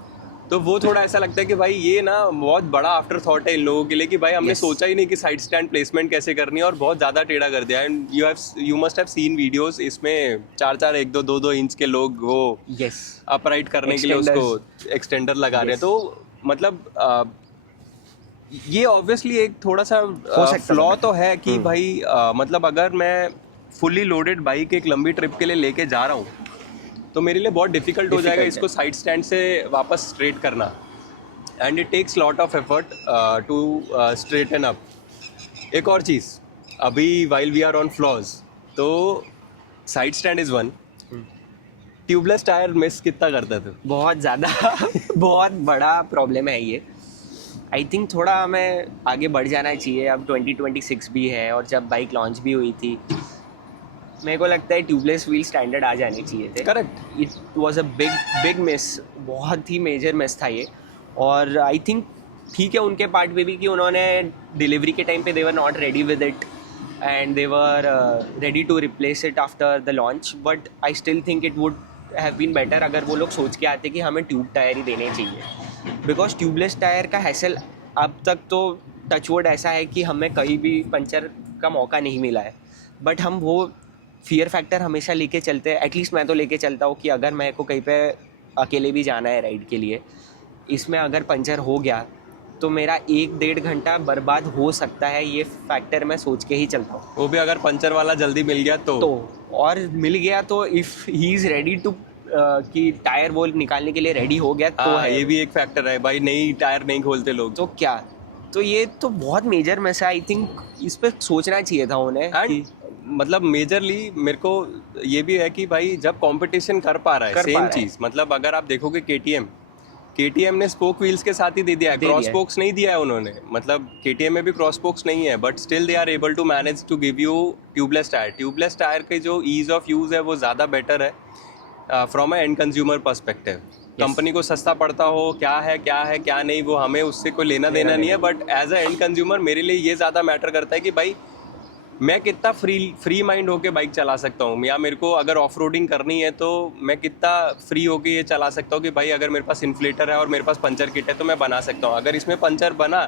तो वो थोड़ा ऐसा लगता है कि भाई ये ना बहुत बड़ा आफ्टर थॉट है इन लोगों के लिए कि भाई हमने सोचा ही नहीं कि साइड स्टैंड प्लेसमेंट कैसे करनी है, और बहुत ज़्यादा टेढ़ा कर दिया। And you must have seen videos, इसमें 4-4, 1-2, 2-2 इंच के लोग वो अपराइट करने के लिए उसको एक्सटेंडर लगा रहे हैं। तो मतलब ये ऑब्वियसली एक थोड़ा सा फ्लॉ तो है कि भाई मतलब अगर मैं फुली लोडेड बाइक एक लंबी ट्रिप के लिए लेके जा रहा हूँ तो मेरे लिए बहुत डिफिकल्ट हो जाएगा इसको साइड स्टैंड से वापस स्ट्रेट करना। And it takes lot of effort to straighten up. एक और चीज़, अभी while we are on flaws, तो side stand is one, tubeless tyre miss कितना करते थे? बहुत ज़्यादा। बहुत बड़ा प्रॉब्लम है ये। आई थिंक थोड़ा हमें आगे बढ़ जाना चाहिए। अब 2026 भी है और जब बाइक लॉन्च भी हुई थी मेरे को लगता है ट्यूबलेस व्हील स्टैंडर्ड आ जाने चाहिए थे। Correct. It was a big miss, बहुत ही मेजर मिस था ये। और आई थिंक ठीक है उनके पार्ट पे भी कि उन्होंने डिलीवरी के टाइम पे they were not ready with it and they were ready to replace it after the launch, but I still think it would have been better अगर वो लोग सोच के आते कि हमें ट्यूब टायर ही देने चाहिए, बिकॉज ट्यूबलेस टायर का हैसल अब तक तो टचवुड ऐसा है कि हमें कहीं भी पंचर का मौका नहीं मिला है, बट हम वो फियर फैक्टर हमेशा लेके चलते हैं, एटलीस्ट मैं तो लेके चलता हूँ कि अगर मेरे को कहीं पे अकेले भी जाना है राइड के लिए, इसमें अगर पंचर हो गया तो मेरा 1-1.5 घंटा बर्बाद हो सकता है, ये फैक्टर मैं सोच के ही चलता हूँ। वो भी अगर पंचर वाला जल्दी मिल गया तो और मिल गया तो if he is ready to कि टायर वो निकालने के लिए रेडी हो गया तो हाँ, है, ये भी एक फैक्टर है भाई, नई टायर नहीं खोलते लोग तो क्या, तो ये तो बहुत मेजर में से आई थिंक इस पर सोचना चाहिए था उन्हें कि मतलब मेजरली मेरे को ये भी है कि भाई जब कंपटीशन कर पा रहा है सेम चीज, मतलब अगर आप देखोगे केटीएम ने स्पोक व्हील्स के साथ ही दे दिया है, क्रॉस स्पोक्स नहीं दिया है उन्होंने, मतलब केटीएम में भी क्रॉस स्पोक्स नहीं है, but still they are able to manage to give you tubeless tyre के जो ईज ऑफ यूज़ है वो ज़्यादा बेटर है from a end consumer perspective. Company को सस्ता पड़ता हो क्या है क्या नहीं वो हमें उससे कोई लेना देना नहीं है, but as a end consumer मेरे लिए ये ज़्यादा मैटर करता है कि भाई मैं कितना फ्री माइंड होके बाइक चला सकता हूँ, या मेरे को अगर ऑफ रोडिंग करनी है तो मैं कितना फ्री होके ये चला सकता हूँ कि भाई अगर मेरे पास इन्फ्लेटर है और मेरे पास पंचर किट है तो मैं बना सकता हूँ, अगर इसमें पंचर बना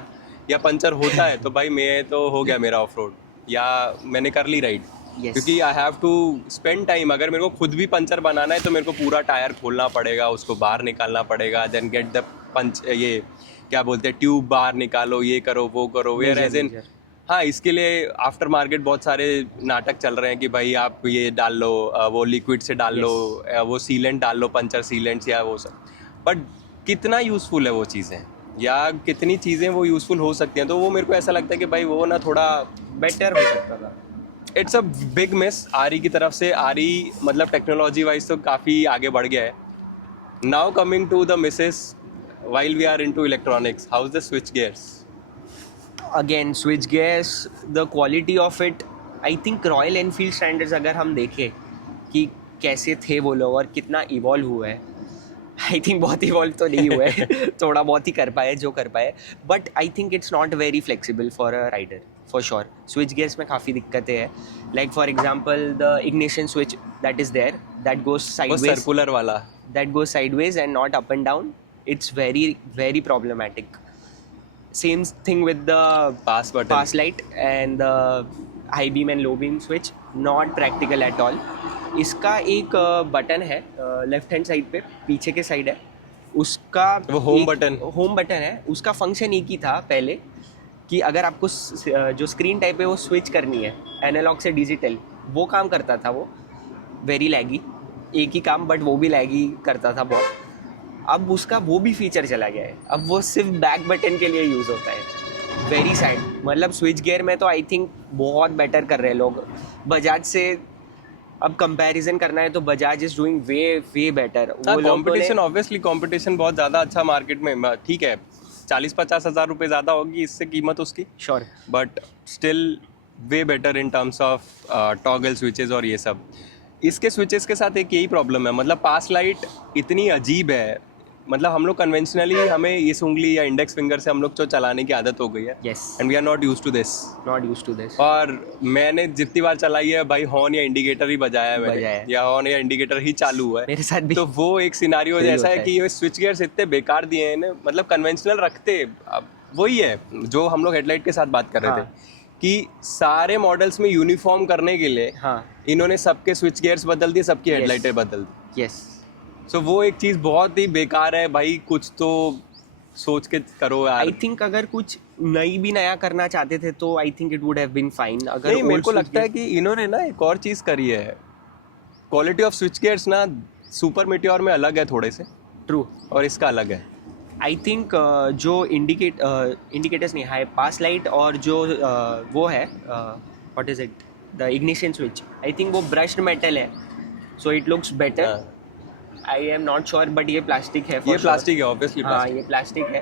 या पंचर होता है तो भाई मैं तो हो गया मेरा ऑफ रोड या मैंने कर ली राइड। क्योंकि I have to spend time, अगर मेरे को खुद भी पंचर बनाना है तो मेरे को पूरा टायर खोलना पड़ेगा, उसको बाहर निकालना पड़ेगा, देन गेट द पंच, ये क्या बोलते हैं, ट्यूब बाहर निकालो, ये करो वो करो, वेयर एज इन हाँ इसके लिए आफ्टर मार्केट बहुत सारे नाटक चल रहे हैं कि भाई आप ये डाल लो, वो लिक्विड से डाल लो, वो सीलेंट डाल लो, पंचर सीलेंट्स या वो सब, बट कितना यूज़फुल है वो चीज़ें या कितनी चीज़ें वो यूज़फुल हो सकती हैं, तो वो मेरे को ऐसा लगता है कि भाई वो ना थोड़ा बेटर हो सकता था। इट्स अ बिग मिस आरी की तरफ से। आरी मतलब टेक्नोलॉजी वाइज तो काफ़ी आगे बढ़ गया है। Now coming to the misses, while we are into electronics, how's the switch gears? Again switch gears, the quality of it, I think Royal Enfield standards अगर हम देखें कि कैसे थे वो लोग और कितना इवॉल्व हुआ है, आई थिंक बहुत इवॉल्व तो नहीं हुआ है थोड़ा बहुत ही कर पाए जो कर पाए, but I think it's not very flexible for a rider for sure. Switch gears में काफ़ी दिक्कतें हैं, like for example the ignition switch that is there, that goes sideways, circular वाला, that goes sideways and not up and down, it's very problematic. Same thing with the pass light and the high beam and low beam switch, not practical at all. इसका एक button है left hand side पे, पीछे के side है उसका, वो home button है, उसका फंक्शन एक ही था पहले कि अगर आपको जो स्क्रीन टाइप है वो स्विच करनी है एनालॉग से डिजिटल, वो काम करता था, वो वेरी लैगी, एक ही काम बट वो भी लैगी करता था बहुत। अब उसका वो भी फीचर चला गया है, अब वो सिर्फ बैक बटन के लिए यूज़ होता है, वेरी सैड। मतलब स्विच गियर में तो आई थिंक बहुत बेटर कर रहे हैं लोग बजाज से, अब कंपैरिजन करना है तो Bajaj is doing way better. Competition obviously competition बहुत ज़्यादा अच्छा मार्केट में, ठीक है 40-50 हज़ार रुपये ज़्यादा होगी इससे कीमत उसकी, sure, but still way better in terms of toggle switches और ये सब। इसके स्विचेस के साथ एक यही प्रॉब्लम है, मतलब पास लाइट इतनी अजीब है, मतलब हम लोग कन्वेंशनली हमें इस उंगली या इंडेक्स फिंगर से हम लोग जो चलाने की आदत हो गई है, and we are not used to this. और मैंने जितनी बार चलाई है भाई हॉर्न या इंडिकेटर ही बजाया है मैंने, या हॉर्न या इंडिकेटर ही चालू हुआ है मेरे साथ भी। तो वो एक सिनारियो जैसा है कि ये स्विच गियर्स इतने बेकार दिए हैं ना, मतलब कन्वेंशनल रखते, अब वही है जो हम लोग हेडलाइट के साथ बात कर रहे थे कि सारे मॉडल्स में यूनिफॉर्म करने के लिए इन्होंने सबके स्विच गियर्स बदल दिए, सबकी हेडलाइटें बदल दी। सो वो एक चीज़ बहुत ही बेकार है भाई, कुछ तो सोच के करो यार। आई थिंक अगर कुछ भी नया करना चाहते थे तो I think it would have been fine. अगर नहीं, मेरे को लगता है कि इन्होंने ना एक और चीज़ करी है, क्वालिटी ऑफ स्विच गियर्स ना सुपर मीटियोर में अलग है थोड़े से, ट्रू, और इसका अलग है। आई थिंक जो इंडिकेटर्स नहीं है, पास लाइट और जो वो है what is it, the ignition switch, I think वो ब्रश्ड मेटल है, so it looks better. I am not sure but ये प्लास्टिक है, ये प्लास्टिक है ऑब्वियसली, हाँ ये प्लास्टिक है,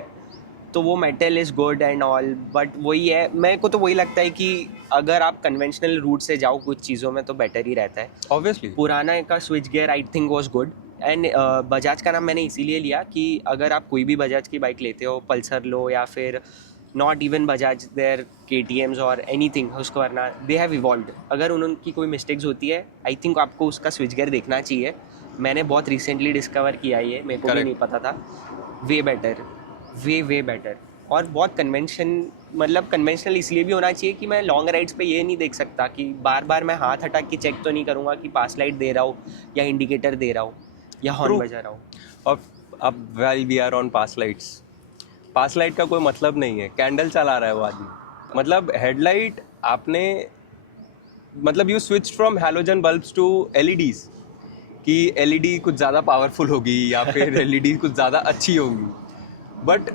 तो वो metal is good and all, but वही है, मेरे को तो वही लगता है कि अगर आप कन्वेंशनल रूट से जाओ कुछ चीज़ों में तो बेटर ही रहता है। ऑब्वियसली पुराना का switch gear I think was good, and Bajaj का नाम मैंने इसीलिए लिया कि अगर आप कोई भी बजाज की बाइक लेते हो, पल्सर लो या फिर not even Bajaj, there KTMs और एनीथिंग, उसको वरना दे हैव इवॉल्व्ड। अगर उनकी कोई मिस्टेक्स होती है, आई थिंक आपको उसका स्विच गियर देखना चाहिए। मैंने बहुत रिसेंटली डिस्कवर किया ये, मेरे को भी नहीं पता था। Way better, way better. और बहुत कन्वेंशनल इसलिए भी होना चाहिए कि मैं लॉन्ग राइड्स पे ये नहीं देख सकता कि बार बार मैं हाथ हटा के चेक तो नहीं करूँगा कि पास लाइट दे रहा हूँ या इंडिकेटर दे रहा हूँ या हॉर्न True. बजा रहा हूँ। और अब well we are on pass light का कोई मतलब नहीं है, कैंडल चला रहा है वो आदमी। मतलब हेडलाइट आपने, मतलब you switch from halogen bulbs to LEDs कि LED कुछ ज़्यादा पावरफुल होगी या फिर LED कुछ ज़्यादा अच्छी होगी, but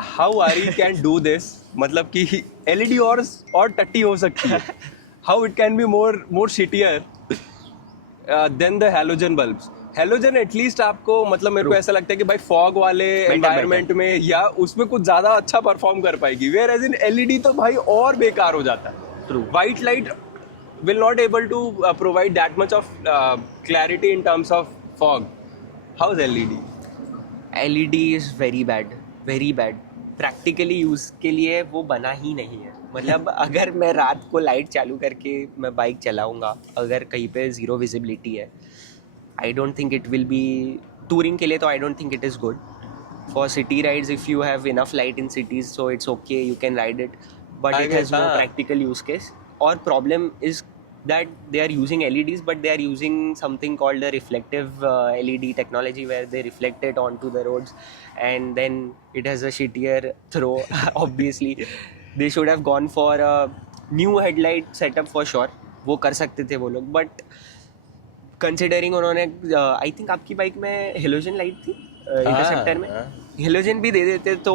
how RE can do this? मतलब कि LED और टट्टी हो सकती है, how it can be more shittier than the halogen bulbs. Halogen at least आपको, मतलब मेरे को ऐसा लगता है कि भाई फॉग वाले एनवायरनमेंट में या उसमें कुछ ज़्यादा अच्छा परफॉर्म कर पाएगी, वेयर एज इन LED तो भाई और बेकार हो जाता है। True. White light will not able to provide that much of clarity in terms of fog. How's LED? LED is very bad. Practically use के लिए वो बना ही नहीं है। मतलब अगर मैं रात को लाइट चालू करके मैं बाइक चलाऊँगा, अगर कहीं पे ज़ीरो विजिबिलिटी है, I don't think it will be, touring के लिए तो I don't think it is good. For city rides, if you have enough light in cities, so it's okay, you can ride it, but I it has no guess, practical use case. Or problem is that they are using LEDs, but they are using something called a reflective LED technology, where they reflect it onto the roads, and then it has a shittier throw. Obviously, they should have gone for a new headlight setup for sure. वो कर सकते थे वो लोग, but considering उन्होंने, I think आपकी bike में halogen light थी इंटरसेप्टर में, हेलोजन भी दे देते तो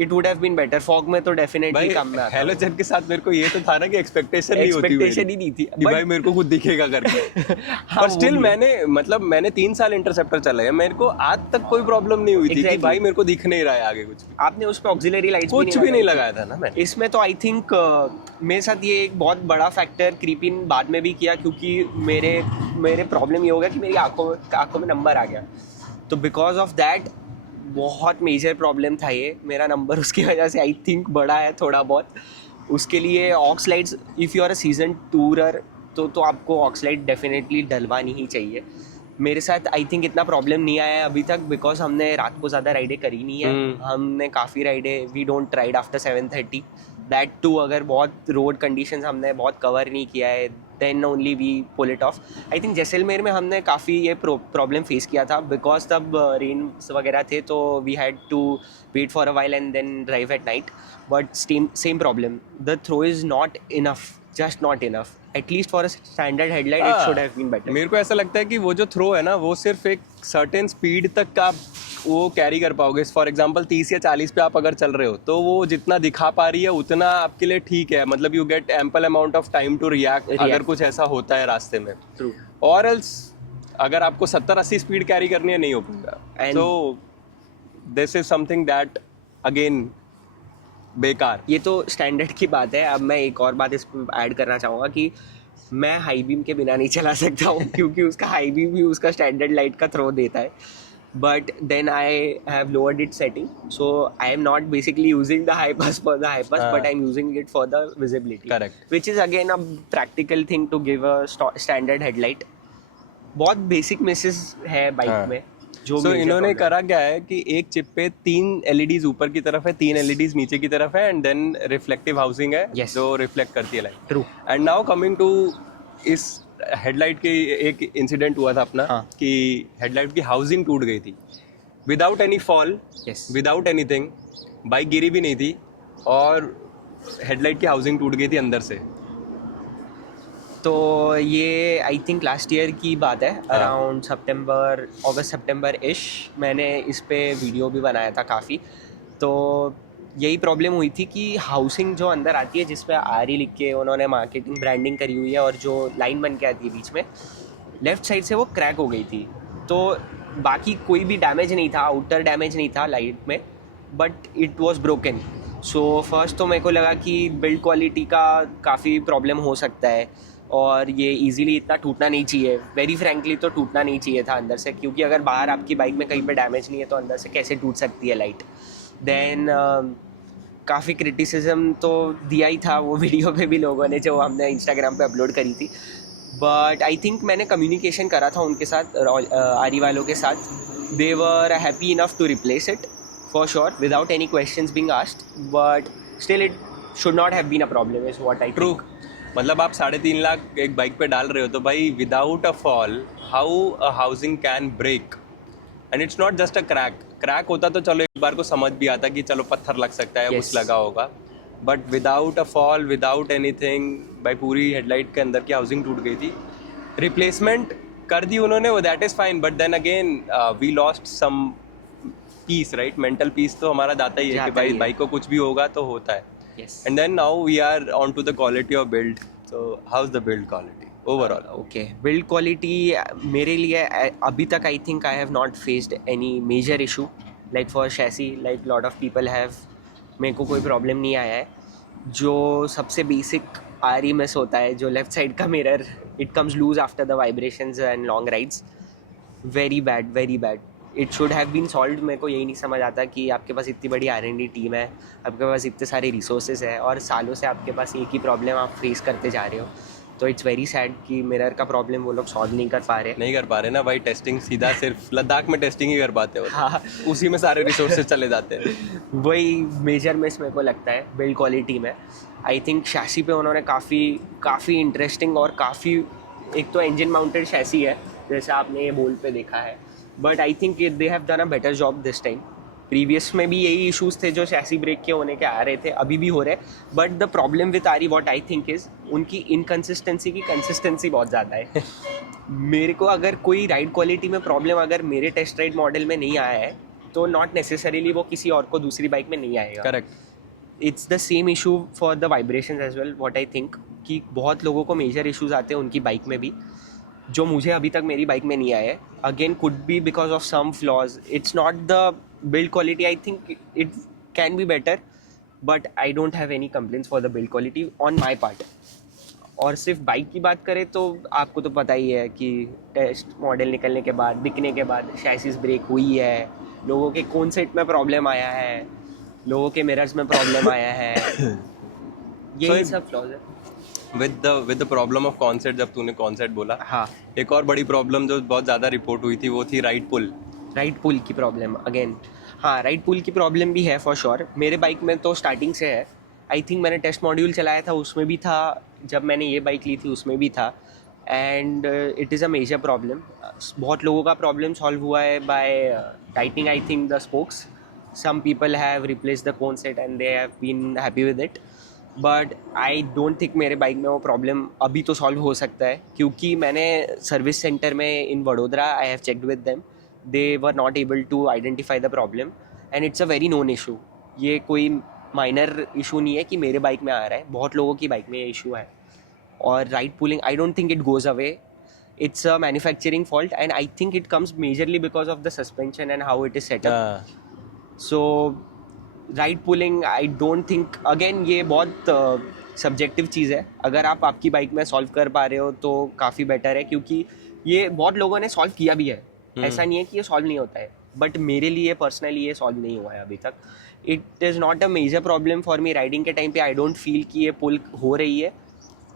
it would have been better. Fog में तो डेफिनेटली कम में आता। हैलोजन के साथ मेरे को ये तो था ना कि एक्सपेक्टेशन नहीं होती, एक्सपेक्टेशन ही नहीं थी कि भाई मेरे को कुछ दिखेगा करके। पर स्टिल मैंने 3 साल इंटरसेप्टर चलाया, मेरे को आज तक कोई प्रॉब्लम नहीं हुई थी कि भाई मेरे को दिख नहीं रहा है आगे कुछ भी। आपने उस पे ऑक्सिलरी लाइट्स कुछ भी नहीं लगाया था ना मैंने। इसमें तो आई थिंक मेरे साथ ये एक बहुत बड़ा फैक्टर क्रीप इन बाद में भी किया, क्योंकि मेरे प्रॉब्लम ये हो गया कि मेरी आंखों में नंबर आ गया। तो बिकॉज ऑफ दैट बहुत मेजर प्रॉब्लम था ये मेरा नंबर, उसकी वजह से आई थिंक बड़ा है थोड़ा बहुत। उसके लिए aux lights, if you are a season tourer, तो आपको ऑक्स लाइट डेफिनेटली डलवानी ही चाहिए। मेरे साथ आई थिंक इतना प्रॉब्लम नहीं आया है अभी तक, बिकॉज हमने रात को ज़्यादा राइडें करी नहीं है। हमने काफ़ी राइडें, we don't ride after 7:30, that too अगर बहुत रोड कंडीशंस हमने बहुत कवर नहीं किया है, then only we pull it off. I think Jaisalmer में हमने काफ़ी ये प्रॉब्लम फेस किया था, बिकॉज तब रेन्स वगैरह थे, तो we had to wait for a while and then drive at night, but same problem, the throw is not enough, just not enough. At least for a standard headlight it should have been better. मेरे को ऐसा लगता है कि वो जो throw है ना, वो सिर्फ एक सर्टेन स्पीड तक का आप वो कैरी कर पाओगे। फॉर एग्जांपल 30 या 40 पे आप अगर चल रहे हो, तो वो जितना दिखा पा रही है उतना आपके लिए ठीक है। मतलब you get ample amount of time to react अगर कुछ ऐसा होता है रास्ते में। ट्रू। और एल्स अगर आपको 70-80 स्पीड कैरी करनी है, नहीं हो पाएगा। तो this is something that again बेकार। ये तो स्टैंडर्ड की बात है। अब मैं एक और बात इस पर ऐड करना चाहूँगा कि मैं हाई बीम के बिना नहीं चला सकता हूँ, क्योंकि उसका हाई बीम भी उसका स्टैंडर्ड लाइट का थ्रो देता है। But then I have lowered it setting, so I am not basically using the high pass for the high pass, but I am using it for the visibility, correct, which is again a practical thing to give a standard headlight. बहुत basic misses है bike में। So, इन्होंने करा क्या है कि एक chip पे 3 LEDs ऊपर की तरफ है, 3 LEDs नीचे की तरफ है, एंड देन रिफ्लेक्टिव हाउसिंग है, जो रिफ्लेक्ट करती है light. True. And now coming to इस हेडलाइट के एक इंसिडेंट हुआ था अपना, कि हेडलाइट की हाउसिंग टूट गई थी without any fall, without anything. Bike गिरी भी नहीं थी और हेडलाइट की हाउसिंग टूट गई थी अंदर से। तो ये आई थिंक लास्ट ईयर की बात है, अराउंड अगस्त सितंबर इश। मैंने इस पे वीडियो भी बनाया था काफ़ी। तो यही प्रॉब्लम हुई थी कि हाउसिंग जो अंदर आती है, जिस पे आरी लिख के उन्होंने मार्केटिंग ब्रांडिंग करी हुई है, और जो लाइन बन के आती है बीच में, लेफ़्ट साइड से वो क्रैक हो गई थी। तो बाकी कोई भी डैमेज नहीं था, आउटर डैमेज नहीं था लाइट में, but it was broken. So first तो मेरे को लगा कि बिल्ड क्वालिटी का काफ़ी प्रॉब्लम हो सकता है, और ये इजीली इतना टूटना नहीं चाहिए, वेरी फ्रैंकली तो टूटना नहीं चाहिए था अंदर से, क्योंकि अगर बाहर आपकी बाइक में कहीं पे डैमेज नहीं है तो अंदर से कैसे टूट सकती है लाइट। देन काफ़ी क्रिटिसिज्म तो दिया ही था वो वीडियो पे भी लोगों ने, जो हमने इंस्टाग्राम पे अपलोड करी थी, बट आई थिंक मैंने कम्युनिकेशन करा था उनके साथ, आरी वालों के साथ। They were happy enough to replace it for sure without any questions being asked, but still it should not have been a problem is what I true. मतलब आप 3.5 लाख एक बाइक पे डाल रहे हो तो भाई without a fall how a housing can break, and it's not just a crack होता तो चलो एक बार को समझ भी आता कि चलो पत्थर लग सकता है, Yes. कुछ लगा होगा, but without a fall without anything भाई पूरी हेडलाइट के अंदर की हाउसिंग टूट गई थी। रिप्लेसमेंट कर दी उन्होंने, वो that is fine, but then again we lost some peace, right? Mental peace तो हमारा जाता ही है कि जाता भाई ही है। बाइक को कुछ भी होगा तो होता है। Yes. And then now we are on to the quality of build. So how's the build quality overall? Okay, build quality मेरे लिए अभी तक I think I have not faced any major issue like for chassis, like lot of people have. मेरे को कोई problem नहीं आया है। जो सबसे बेसिक आरी मिस होता है, जो लेफ्ट साइड का mirror, it comes loose after the vibrations and long rides, very bad, very bad. It should have been solved. मेरे को यही नहीं समझ आता कि आपके पास इतनी बड़ी R&D टीम है, आपके पास इतने सारे रिसोर्सेज है और सालों से आपके पास एक ही प्रॉब्लम आप फेस करते जा रहे हो। तो इट्स वेरी सैड कि मिरर का प्रॉब्लम वो लोग सॉल्व नहीं कर पा रहे। नहीं कर पा रहे ना भाई, टेस्टिंग सीधा सिर्फ लद्दाख में टेस्टिंग ही कर पाते हो। हाँ, उसी में सारे रिसोर्सेज चले जाते हैं। वही मेजर मिस मेरे को लगता है बिल्ड क्वालिटी में। आई थिंक शैसी पे उन्होंने काफ़ी इंटरेस्टिंग और काफ़ी, एक तो इंजन माउंटेड शैसी है जैसे आपने ये बोल पे देखा है, but I think they have done a better job this time. Previous में भी यही इश्यूज थे जो शैसी ब्रेक के होने के आ रहे थे, अभी भी हो रहे, बट द प्रॉब्लम विद आरी व्हाट आई थिंक इज उनकी इनकन्सिस्टेंसी की कंसिस्टेंसी बहुत ज़्यादा है। मेरे को अगर कोई राइड क्वालिटी में प्रॉब्लम अगर मेरे टेस्ट राइड मॉडल में नहीं आया है तो नॉट नेसेसरीली वो किसी और को दूसरी बाइक में नहीं आएगा। Correct. It's the same issue for the vibration as well what I think, कि बहुत लोगों को मेजर इश्यूज आते हैं उनकी बाइक में भी, जो मुझे अभी तक मेरी बाइक में नहीं आए हैं। Again could be because of some flaws, it's not the build quality, I think it can be better, but I don't have any complaints for the build quality on my part. और सिर्फ bike की बात करें तो आपको तो पता ही है कि टेस्ट मॉडल निकलने के बाद, बिकने के बाद शैसिस ब्रेक हुई है, लोगों के कौन सेट में प्रॉब्लम आया है, लोगों के मिरर्स में प्रॉब्लम आया है, यही सब फ्लॉज है। With the problem of concept, जब तूने कॉन्सेप्ट बोला, हाँ, एक और बड़ी प्रॉब्लम जो बहुत ज़्यादा रिपोर्ट हुई थी वो थी राइट पुल। राइट पुल की प्रॉब्लम अगेन। हाँ, राइट पुल की प्रॉब्लम भी है फॉर श्योर। मेरे बाइक में तो स्टार्टिंग से है। आई थिंक मैंने टेस्ट मॉड्यूल चलाया था उसमें भी था, जब मैंने ये बाइक ली थी उसमें भी था, and it is a major problem. बहुत लोगों का प्रॉब्लम सॉल्व हुआ है by tightening I think the spokes. Some people have replace the cone set and they have been happy with it, but I don't think मेरे bike में वो problem अभी तो सॉल्व हो सकता है, क्योंकि मैंने सर्विस सेंटर में in Vadodara I have checked with them, they were not able to identify the problem and it's a very known issue. ये कोई माइनर इशू नहीं है कि मेरे बाइक में आ रहा है, बहुत लोगों की बाइक में ये इशू है। और right pulling I don't think it goes away, it's a manufacturing fault and I think it comes majorly because of the suspension and how it is set up. So right pulling I don't think, again ये बहुत subjective चीज़ है। अगर आप आपकी bike में solve कर पा रहे हो तो काफ़ी बेटर है, क्योंकि ये बहुत लोगों ने सॉल्व किया भी है, ऐसा नहीं है कि ये सॉल्व नहीं होता है, बट मेरे लिए पर्सनली ये सॉल्व नहीं हुआ है अभी तक। It is not a major problem for me. Riding के टाइम पे आई डोंट फील कि ये पुल हो रही है,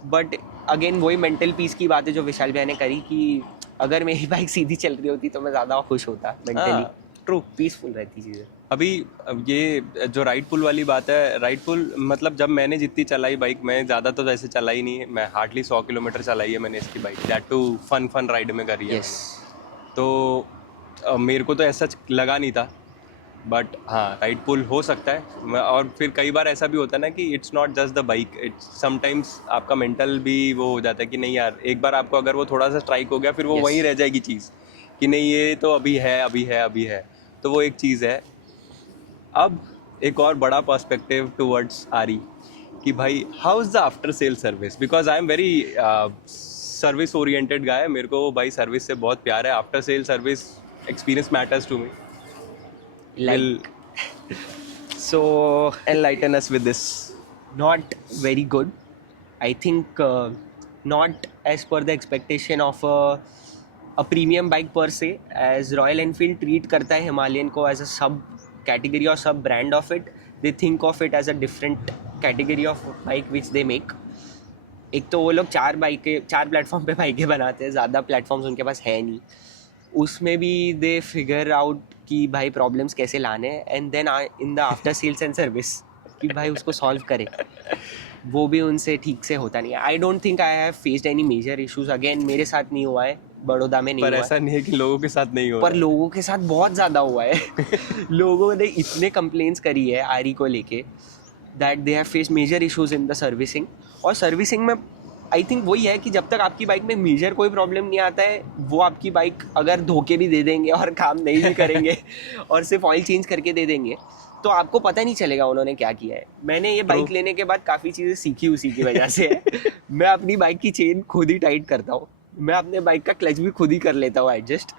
बट अगेन वही मेंटल पीस की बात है जो विशाल भैया ने करी, कि अगर मेरी बाइक सीधी चल रही होती तो मैं ज़्यादा खुश होता, मेंटली ट्रू पीसफुल रहती चीज़ें। अभी अब ये जो राइट पुल वाली बात है, राइट पुल मतलब जब मैंने जितनी चलाई बाइक, मैं ज़्यादा तो वैसे चलाई नहीं है, मैं हार्डली 100 किलोमीटर चलाई है मैंने इसकी bike, that too fun ride में करी है। तो मेरे को तो ऐसा लगा नहीं था, बट हाँ राइट पुल हो सकता है। और फिर कई बार ऐसा भी होता है ना कि it's not just the bike, it's sometimes आपका मेंटल भी वो हो जाता है कि नहीं यार, एक बार आपको अगर वो थोड़ा सा स्ट्राइक हो गया फिर वो वहीं रह जाएगी चीज़ कि नहीं ये तो अभी है, तो वो एक चीज़ है। अब एक और बड़ा पर्सपेक्टिव टुवर्ड्स आरी कि भाई how is the after sale service, because I am very service oriented guy, मेरे को भाई सर्विस से बहुत प्यार है। After sale service experience matters to me. So enlighten us with this. not very good. I think not as per the expectation of a premium bike per se, as Royal Enfield treat करता है Himalayan को as a sub category or sub brand of it. They think of it as a different category of bike which they make. एक तो वो लोग 4 platform पे बाइकें बनाते हैं, ज़्यादा प्लेटफॉर्म्स उनके पास है नहीं. उसमें भी दे फिगर आउट कि भाई प्रॉब्लम्स कैसे लाने हैं, and then in the after sales and service कि भाई उसको सॉल्व करे, वो भी उनसे ठीक से होता नहीं है. I don't think I have faced any major issues. Again मेरे साथ नहीं हुआ है, बड़ौदा में नहीं पर हुआ ऐसा नहीं है कि लोगों के साथ नहीं हो पर लोगों के साथ बहुत ज़्यादा हुआ है. लोगों ने इतने कंप्लेंट्स करी है आरी को लेके that they have faced major issues in the servicing. और सर्विसिंग में आई थिंक वही है कि जब तक आपकी बाइक में मेजर कोई प्रॉब्लम नहीं आता है, वो आपकी बाइक अगर धोखे भी दे देंगे और काम नहीं भी करेंगे और सिर्फ ऑयल चेंज करके दे देंगे, तो आपको पता नहीं चलेगा उन्होंने क्या किया है. मैंने ये बाइक लेने के बाद काफ़ी चीज़ें सीखी उसी की वजह से है. मैं अपनी बाइक की चेन खुद ही टाइट करता हूँ, मैं अपने बाइक का क्लच भी खुद ही कर लेता हूँ एडजस्ट.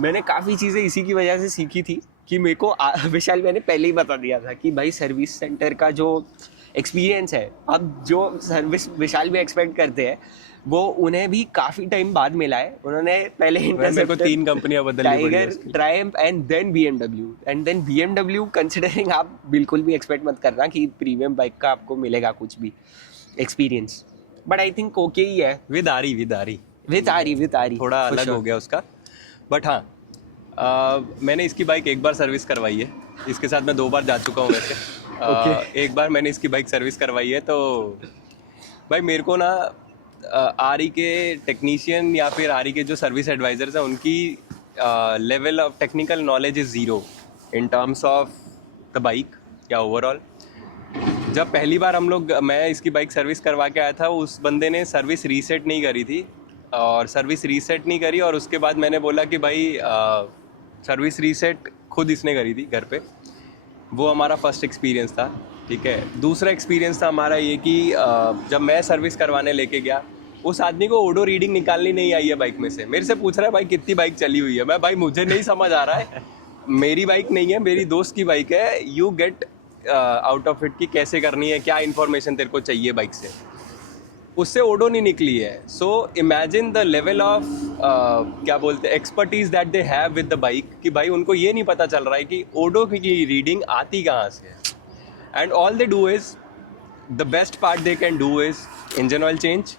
मैंने काफ़ी चीज़ें इसी की वजह से सीखी थी कि मेरे को विशाल मैंने पहले ही बता दिया था कि भाई सर्विस सेंटर का जो एक्सपीरियंस है, अब जो सर्विस विशाल भी एक्सपेक्ट करते हैं, वो उन्हें भी काफ़ी टाइम बाद मिला है. उन्होंने पहले मेरे को 3 कंपनियां बदलनी पड़ी, Tiger, Triumph and then BMW. And then BMW considering आप बिल्कुल भी एक्सपेक्ट मत करना कि प्रीमियम बाइक का आपको मिलेगा कुछ भी experience. But I think okay ही है विद आरी विद आरी थोड़ा अलग हो गया उसका. बट हाँ, मैंने इसकी बाइक एक बार सर्विस करवाई है. इसके साथ मैं 2 बार जा चुका हूँ वैसे. एक बार मैंने इसकी बाइक सर्विस करवाई है, तो भाई मेरे को ना आरी के टेक्नीशियन या फिर आरी के जो सर्विस एडवाइजर्स हैं, उनकी level of technical knowledge is zero in terms of the bike या ओवरऑल. जब पहली बार मैं इसकी बाइक सर्विस करवा के आया था, उस बंदे ने सर्विस रीसेट नहीं करी थी, और सर्विस रीसेट नहीं करी, और उसके बाद मैंने बोला कि भाई सर्विस रीसेट खुद इसने करी थी घर पे. वो हमारा फर्स्ट एक्सपीरियंस था. ठीक है, दूसरा एक्सपीरियंस था हमारा ये कि जब मैं सर्विस करवाने लेके गया, उस आदमी को ओडो रीडिंग निकालनी नहीं आई है बाइक में से. मेरे से पूछ रहा है भाई कितनी बाइक चली हुई है. मैं भाई मुझे नहीं समझ आ रहा है, मेरी बाइक नहीं है, मेरी दोस्त की बाइक है. You get out of it कि कैसे करनी है, क्या इन्फॉर्मेशन तेरे को चाहिए बाइक से. उससे ओडो नहीं निकली है. So imagine the level of क्या बोलते हैं expertise that they have with the bike, कि भाई उनको ये नहीं पता चल रहा है कि ओडो की रीडिंग आती कहाँ से है. And all they do is, the best part they can do is engine oil change.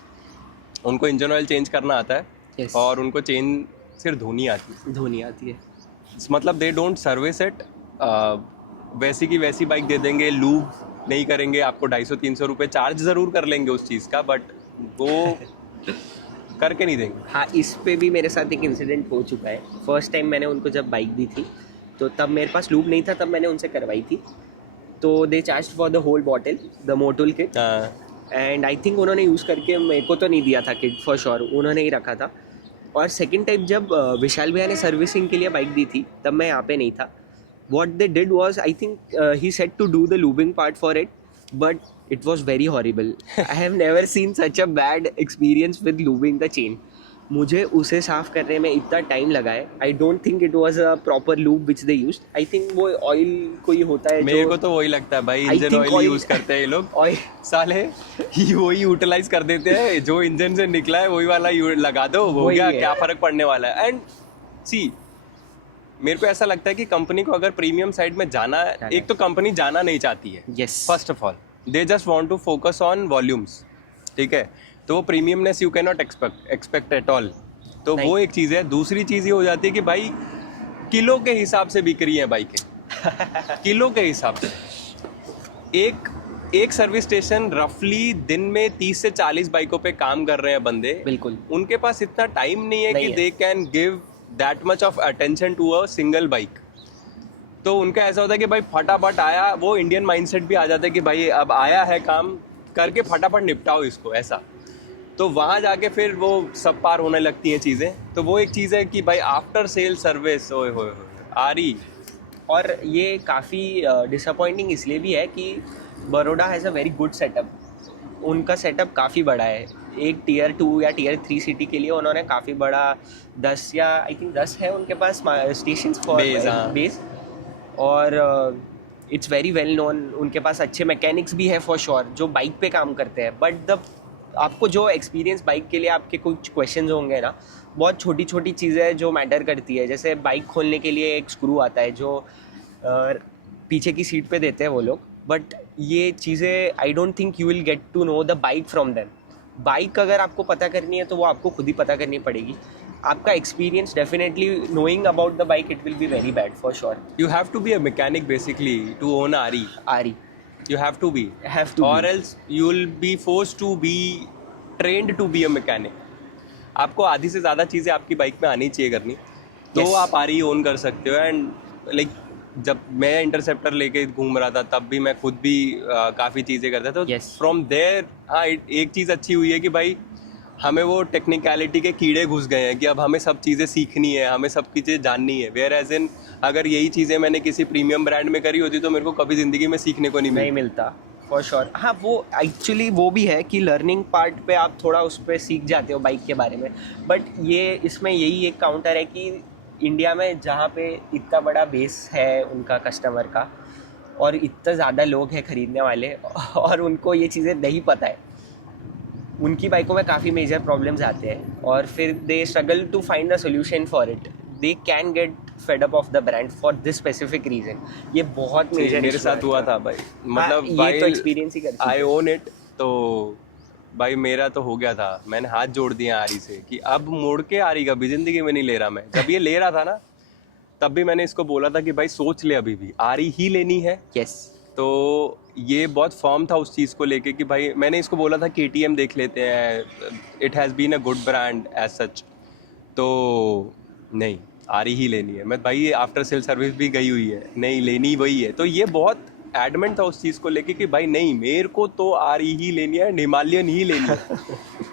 उनको इंजन ऑयल चेंज करना आता है. Yes. और उनको चेन सिर्फ धोनी आती है. मतलब दे डोंट सर्विस इट. वैसी की वैसी बाइक दे देंगे, लूब नहीं करेंगे, आपको 250-300 रुपये चार्ज ज़रूर कर लेंगे उस चीज़ का, बट वो करके नहीं देंगे. हाँ, इस पे भी मेरे साथ एक इंसिडेंट हो चुका है. फर्स्ट टाइम मैंने उनको जब बाइक दी थी, तो तब मेरे पास लूब नहीं था, तब मैंने उनसे करवाई थी. तो they charge for the whole bottle, the Motul kit, and I think उन्होंने यूज़ करके मेरे को तो नहीं दिया था किट, फॉर श्योर उन्होंने ही रखा था. और सेकेंड टाइम जब विशाल भैया ने सर्विसिंग के लिए बाइक दी थी, तब मैं यहाँ पे नहीं था. What they did was, I think he said to do the lubing part for it, but it was very horrible. I have never seen such a bad experience with lubing the chain. मुझे उसे साफ़ करने में इतना time लगा है. I don't think it was a proper lube which they used. I think वो oil कोई होता है. मेरे को तो वही लगता है भाई, इंजन ऑयल यूज़ करते हैं ये लोग. ऑयल साले वही यूटिलाइज कर देते हैं, जो इंजन से निकला है वही वाला लगा दो, हो गया, क्या फ़र्क पड़ने वाला है. एंड सी, मेरे को ऐसा लगता है कि कंपनी को अगर प्रीमियम साइड में जाना है, एक तो कंपनी जाना नहीं चाहती है. Yes. First of all they just want to focus on volumes. ठीक है, तो वो premiumness you can not expect at all. तो वो एक चीज़ है. दूसरी चीज़ ये हो जाती है कि भाई किलो के हिसाब से बिक रही हैं बाइकें. किलो के हिसाब से एक सर्विस स्टेशन रफली दिन में 30 से 40 बाइकों पे काम कर रहे हैं बंदे. बिल्कुल. उनके पास इतना टाइम नहीं है कि they can give that much of attention to a single bike. तो उनका ऐसा होता है कि भाई फटाफट आया, वो इंडियन माइंडसेट भी आ जाता है कि भाई अब आया है काम करके फटाफट निपटाओ इसको, ऐसा. तो वहाँ जाके फिर वो सब पार होने लगती हैं चीज़ें. तो वो एक चीज़ है कि भाई आफ्टर सेल सर्विस ओए होए आ रही. और ये काफ़ी डिसअपॉइंटिंग इसलिए भी है कि Baroda has a very good setup. उनका सेटअप काफ़ी बड़ा है. एक टियर 2 या टियर 3 सिटी के लिए उन्होंने काफ़ी बड़ा 10 या आई थिंक 10 है उनके पास स्टेशंस फॉर बेस. और इट्स वेरी वेल नोन. उनके पास अच्छे मैकेनिक्स भी है फॉर श्योर, जो बाइक पे काम करते हैं. बट द आपको जो एक्सपीरियंस बाइक के लिए आपके कुछ क्वेश्चंस होंगे ना, बहुत छोटी छोटी चीज़ें जो मैटर करती है। जैसे बाइक खोलने के लिए एक स्क्रू आता है जो पीछे की सीट पे देते हैं वो लोग, बट ये चीज़ें I don't think you will get to know the bike from them. Bike अगर आपको पता करनी है तो वो आपको खुद ही पता करनी पड़ेगी। आपका experience definitely knowing about the bike it will be very bad for sure. You have to be a mechanic basically to own a RE. आरी You have to be. have to Or be. else you will be forced to be trained to be a mechanic. आपको आधी से ज़्यादा चीज़ें आपकी bike में आनी चाहिए करनी, तो Yes. आप RE ओन कर सकते हो। एंड लाइक जब मैं इंटरसेप्टर लेके घूम रहा था तब भी मैं खुद भी काफ़ी चीज़ें करता था। तो Yes. फ्रॉम देयर हाँ एक चीज़ अच्छी हुई है कि भाई हमें वो टेक्निकलिटी के कीड़े घुस गए हैं कि अब हमें सब चीज़ें सीखनी है, हमें सब चीज़ें जाननी है। वेयर एज इन अगर यही चीज़ें मैंने किसी प्रीमियम ब्रांड में करी होती तो मेरे को कभी ज़िंदगी में सीखने को नहीं नहीं मिली। मिलता फॉर श्योर। हाँ, वो एक्चुअली वो भी है कि लर्निंग पार्ट पे आप थोड़ा उस पर सीख जाते हो बाइक के बारे में, बट ये इसमें यही एक काउंटर है कि इंडिया में जहाँ पे इतना बड़ा बेस है उनका कस्टमर का और इतना ज़्यादा लोग हैं ख़रीदने वाले और उनको ये चीज़ें नहीं पता है, उनकी बाइकों में काफ़ी मेजर प्रॉब्लम्स आते हैं और फिर they struggle to find a solution for it. They can get fed up of the brand for this specific reason. ये बहुत मेजर मेरे साथ हुआ था भाई, मतलब ये तो एक्सपीरियंस ही करती आई है। Own it. तो भाई मेरा तो हो गया था, मैंने हाथ जोड़ दिया आरी से कि अब मुड़ के आरी कभी जिंदगी में नहीं ले रहा मैं। जब ये ले रहा था ना तब भी मैंने इसको बोला था कि भाई सोच ले अभी भी आरी ही लेनी है। यस तो ये बहुत फॉर्म था उस चीज़ को लेके कि भाई मैंने इसको बोला था KTM देख लेते हैं, it has been a good brand as such. तो नहीं, आरी ही लेनी है। मैं भाई आफ्टर सेल सर्विस भी गई हुई है, नहीं लेनी वही है। तो ये बहुत एडमेंट था उस चीज़ को लेके कि भाई नहीं मेरे को तो आरी ही लेनी है, हिमालयन ही लेनी है।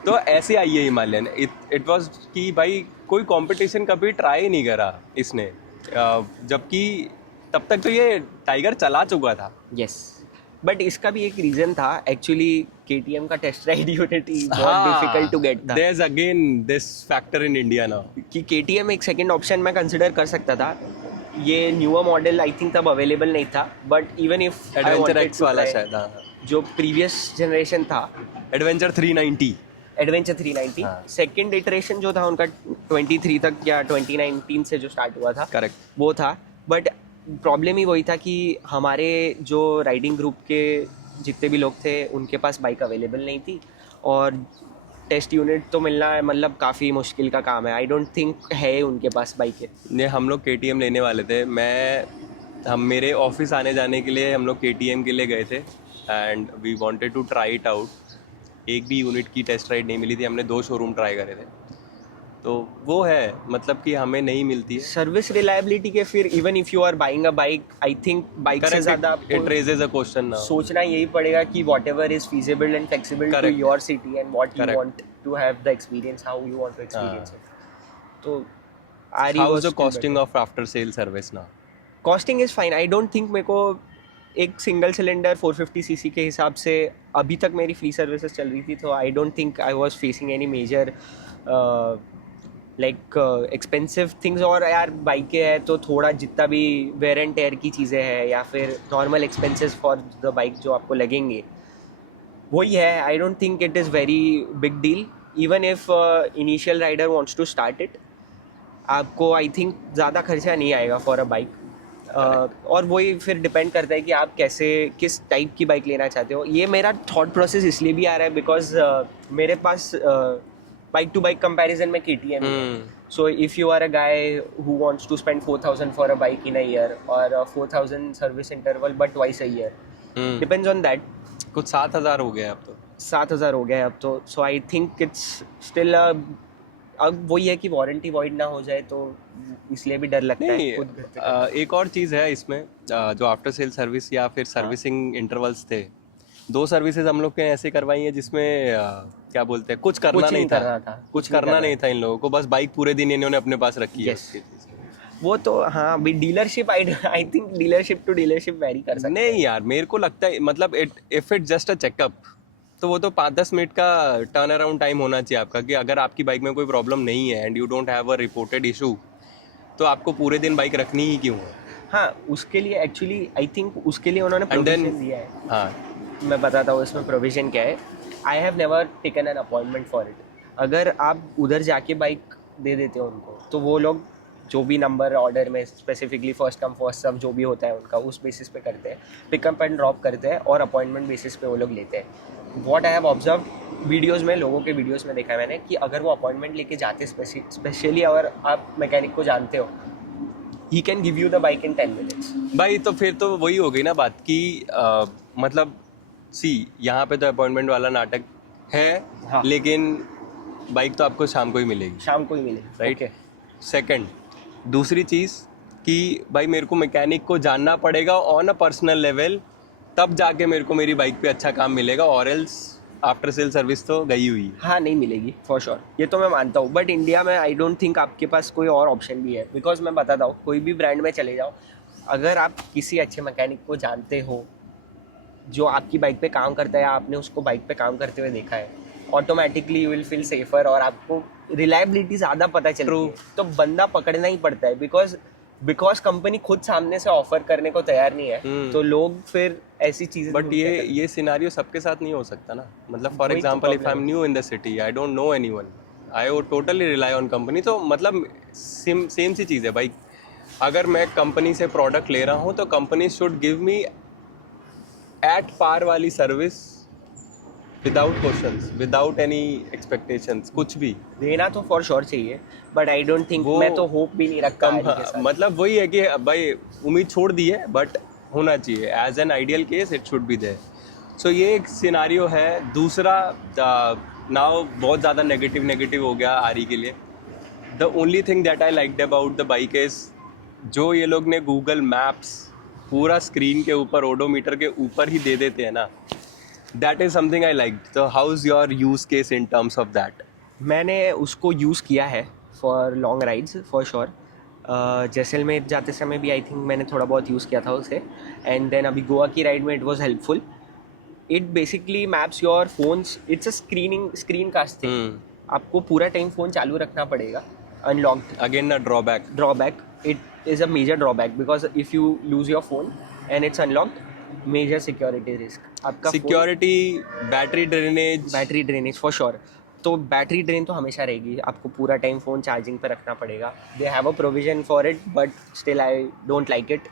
तो ऐसे आई है हिमालयन। इट वाज कि भाई कोई कंपटीशन कभी ट्राई नहीं करा इसने, जबकि तब तक तो ये टाइगर चला चुका था। यस, बट इसका भी एक रीजन था एक्चुअली। KTM का टेस्ट राइड यूनिटी बहुत डिफिकल्ट टू गेट था। There is again this factor in India now कि KTM एक सेकंड ऑप्शन मैं कंसिडर कर सकता था। ये न्यूअर मॉडल आई थिंक तब अवेलेबल नहीं था, but even if adventure X वाला शायद, हाँ जो प्रीवियस जनरेशन था एडवेंचर 390, एडवेंचर 390 हाँ। सेकेंड इटरेशन जो था उनका 23 तक या 2019 से जो स्टार्ट हुआ था करेक्ट। वो था। बट प्रॉब्लम ही वही था कि हमारे जो राइडिंग ग्रुप के जितने भी लोग थे उनके पास बाइक अवेलेबल नहीं थी और टेस्ट यूनिट तो मिलना है मतलब काफ़ी मुश्किल का काम है। आई डोंट थिंक है उनके पास बाइक है। ये हम लोग KTM लेने वाले थे। हम मेरे ऑफिस आने जाने के लिए हम लोग KTM के लिए गए थे and we wanted to try it out. एक भी यूनिट की टेस्ट राइड नहीं मिली थी, हमने 2 शोरूम ट्राई करे थे। तो वो है मतलब कि हमें नहीं मिलती है सर्विस रिलायबिलिटी के। फिर even if you are buying a bike, I think bike से ज़्यादा it raises a question now. सोचना यही पड़ेगा कि whatever is feasible and flexible to Correct. Your city and what you Correct. Want to have the experience, how you want to experience it. तो how is the costing of after sale service now? Costing is fine. I don't think मेरे को एक single cylinder 450 CC के हिसाब से अभी तक मेरी फ्री सर्विसेज चल रही थी, तो I don't think I was facing any major like expensive things. और यार बाइकें है तो थोड़ा जितना भी वेयर एंड टेयर की चीज़ें हैं या फिर normal expenses for the bike जो आपको लगेंगे वही है। I don't think it is very big deal even if initial rider wants to start it. आपको आई थिंक ज़्यादा खर्चा नहीं आएगा फॉर अ बाइक। और वही फिर डिपेंड करता है कि आप किस टाइप की बाइक लेना चाहते हो। ये मेरा थॉट प्रोसेस इसलिए भी आ रहा है बिकॉज मेरे पास बाइक टू बाइक कंपैरिजन में KTM है। So if you are a guy who wants to spend 4000 for a bike in a year और 4000 service interval but twice a year, depends on that. कुछ 7000 हो गया अब तो। 7000 हो गया अब तो। सो आई थिंक इट्स स्टिल अब वही है कि वारंटी वॉइड ना हो जाए, तो इसलिए भी डर लगता है नहीं, खुद घर पे। एक और चीज़ है इसमें, जो आफ्टर सेल सर्विस या फिर सर्विसिंग इंटरवल्स थे, 2 सर्विसेज हम लोग के ऐसे करवाई हैं जिसमें क्या बोलते हैं कुछ करना कुछ नहीं नहीं करना था, कुछ कुछ नहीं करना करना नहीं था इन लोगों को, बस बाइक पूरे दिन इन्होंने अपने पास रखी है Yes. उसकी चीज़ में। वो तो हाँ भाई dealership I think dealership to dealership vary कर सकते हैं। नहीं यार, मेरे को लगता है मतलब if it just a checkup तो वो तो 5-10 मिनट का टर्न अराउंड टाइम होना चाहिए आपका, कि अगर आपकी बाइक में कोई प्रॉब्लम नहीं है and you don't have a reported issue तो आपको पूरे दिन बाइक रखनी ही क्यों है? हाँ उसके लिए एक्चुअली आई थिंक उसके लिए उन्होंने And then- प्रोविजन दिया है। हाँ, मैं बताता हूँ इसमें प्रोविज़न क्या है. I have never taken an appointment for it. अगर आप उधर जाके बाइक दे देते हो उनको, तो वो लोग जो भी नंबर ऑर्डर में specifically first come first serve जो भी होता है उनका, उस बेसिस पे करते हैं, पिकअप एंड ड्रॉप करते हैं और अपॉइंटमेंट बेसिस पे वो लोग लेते हैं. What I have observe videos में, लोगों के वीडियोज़ में देखा है मैंने कि अगर वो अपॉइंटमेंट लेके जाते, स्पेशली अगर आप मैकेनिक को जानते हो, he can give you the bike in 10 minutes. भाई तो फिर तो वही हो गई ना बात कि मतलब सी यहाँ पे तो अपॉइंटमेंट वाला नाटक है, हाँ. लेकिन बाइक तो आपको शाम को ही मिलेगी, शाम को ही मिले. राइट. सेकंड, दूसरी चीज़ कि भाई मेरे को मैकेनिक को जानना पड़ेगा ऑन अ पर्सनल लेवल, तब जाके मेरे को मेरी बाइक पे अच्छा काम मिलेगा, और एल्स आफ्टर सेल सर्विस तो गई हुई है. हाँ, नहीं मिलेगी फॉर श्योर, ये तो मैं मानता हूँ. बट इंडिया में आई डोंट थिंक आपके पास कोई और ऑप्शन भी है. बिकॉज मैं बताता हूँ, कोई भी ब्रांड में चले जाओ, अगर आप किसी अच्छे मैकेनिक को जानते हो जो आपकी बाइक पे काम करता है, या आपने उसको बाइक पे काम करते हुए देखा है, automatically you will feel safer और आपको रिलायबिलिटी ज़्यादा पता चलती है. तो बंदा पकड़ना ही पड़ता है. बिकॉज कंपनी खुद सामने से ऑफर करने को तैयार नहीं है, तो लोग फिर ऐसी चीज़ें. बट ये सिनारियो सबके साथ नहीं हो सकता ना. मतलब फॉर वही तो example if I am problem new in the city, I don't know anyone, I would totally rely on company. तो मतलब सेम सी चीज़ है भाई. अगर मैं कंपनी से प्रोडक्ट ले रहा हूँ तो company should give me at par वाली service, without questions, without any expectations, कुछ भी देना तो फॉर श्योर चाहिए. बट आई डोंट थिंक, मैं तो होप भी नहीं रखता आदि के साथ. मतलब वही है कि भाई उम्मीद छोड़ दी है, बट होना चाहिए. As an ideal case it should be there. So ये एक सिनारियो है. दूसरा, नाउ बहुत ज़्यादा नेगेटिव हो गया आरी के लिए. The only thing that I liked about the bike is, जो ये लोग ने गूगल मैप्स पूरा स्क्रीन के ऊपर, ओडोमीटर के ऊपर ही दे देते हैं ना, that is something I like. तो how is your use case in terms of that? मैंने उसको यूज़ किया है for long rides for sure. Jaisalmer जाते समय भी आई थिंक मैंने थोड़ा बहुत यूज़ किया था उसे. एंड देन अभी गोवा की राइड में it was helpful. It basically maps your phones. It's a screen cast thing. आपको पूरा टाइम फ़ोन चालू रखना पड़ेगा unlocked. Again a drawback. It is a major drawback because if you lose your phone and it's unlocked, major security risk. आपका security, battery drainage. Battery drainage for sure. तो battery drain तो हमेशा रहेगी. आपको पूरा टाइम फ़ोन चार्जिंग पे रखना पड़ेगा. They have a provision for it, but still I don't like it.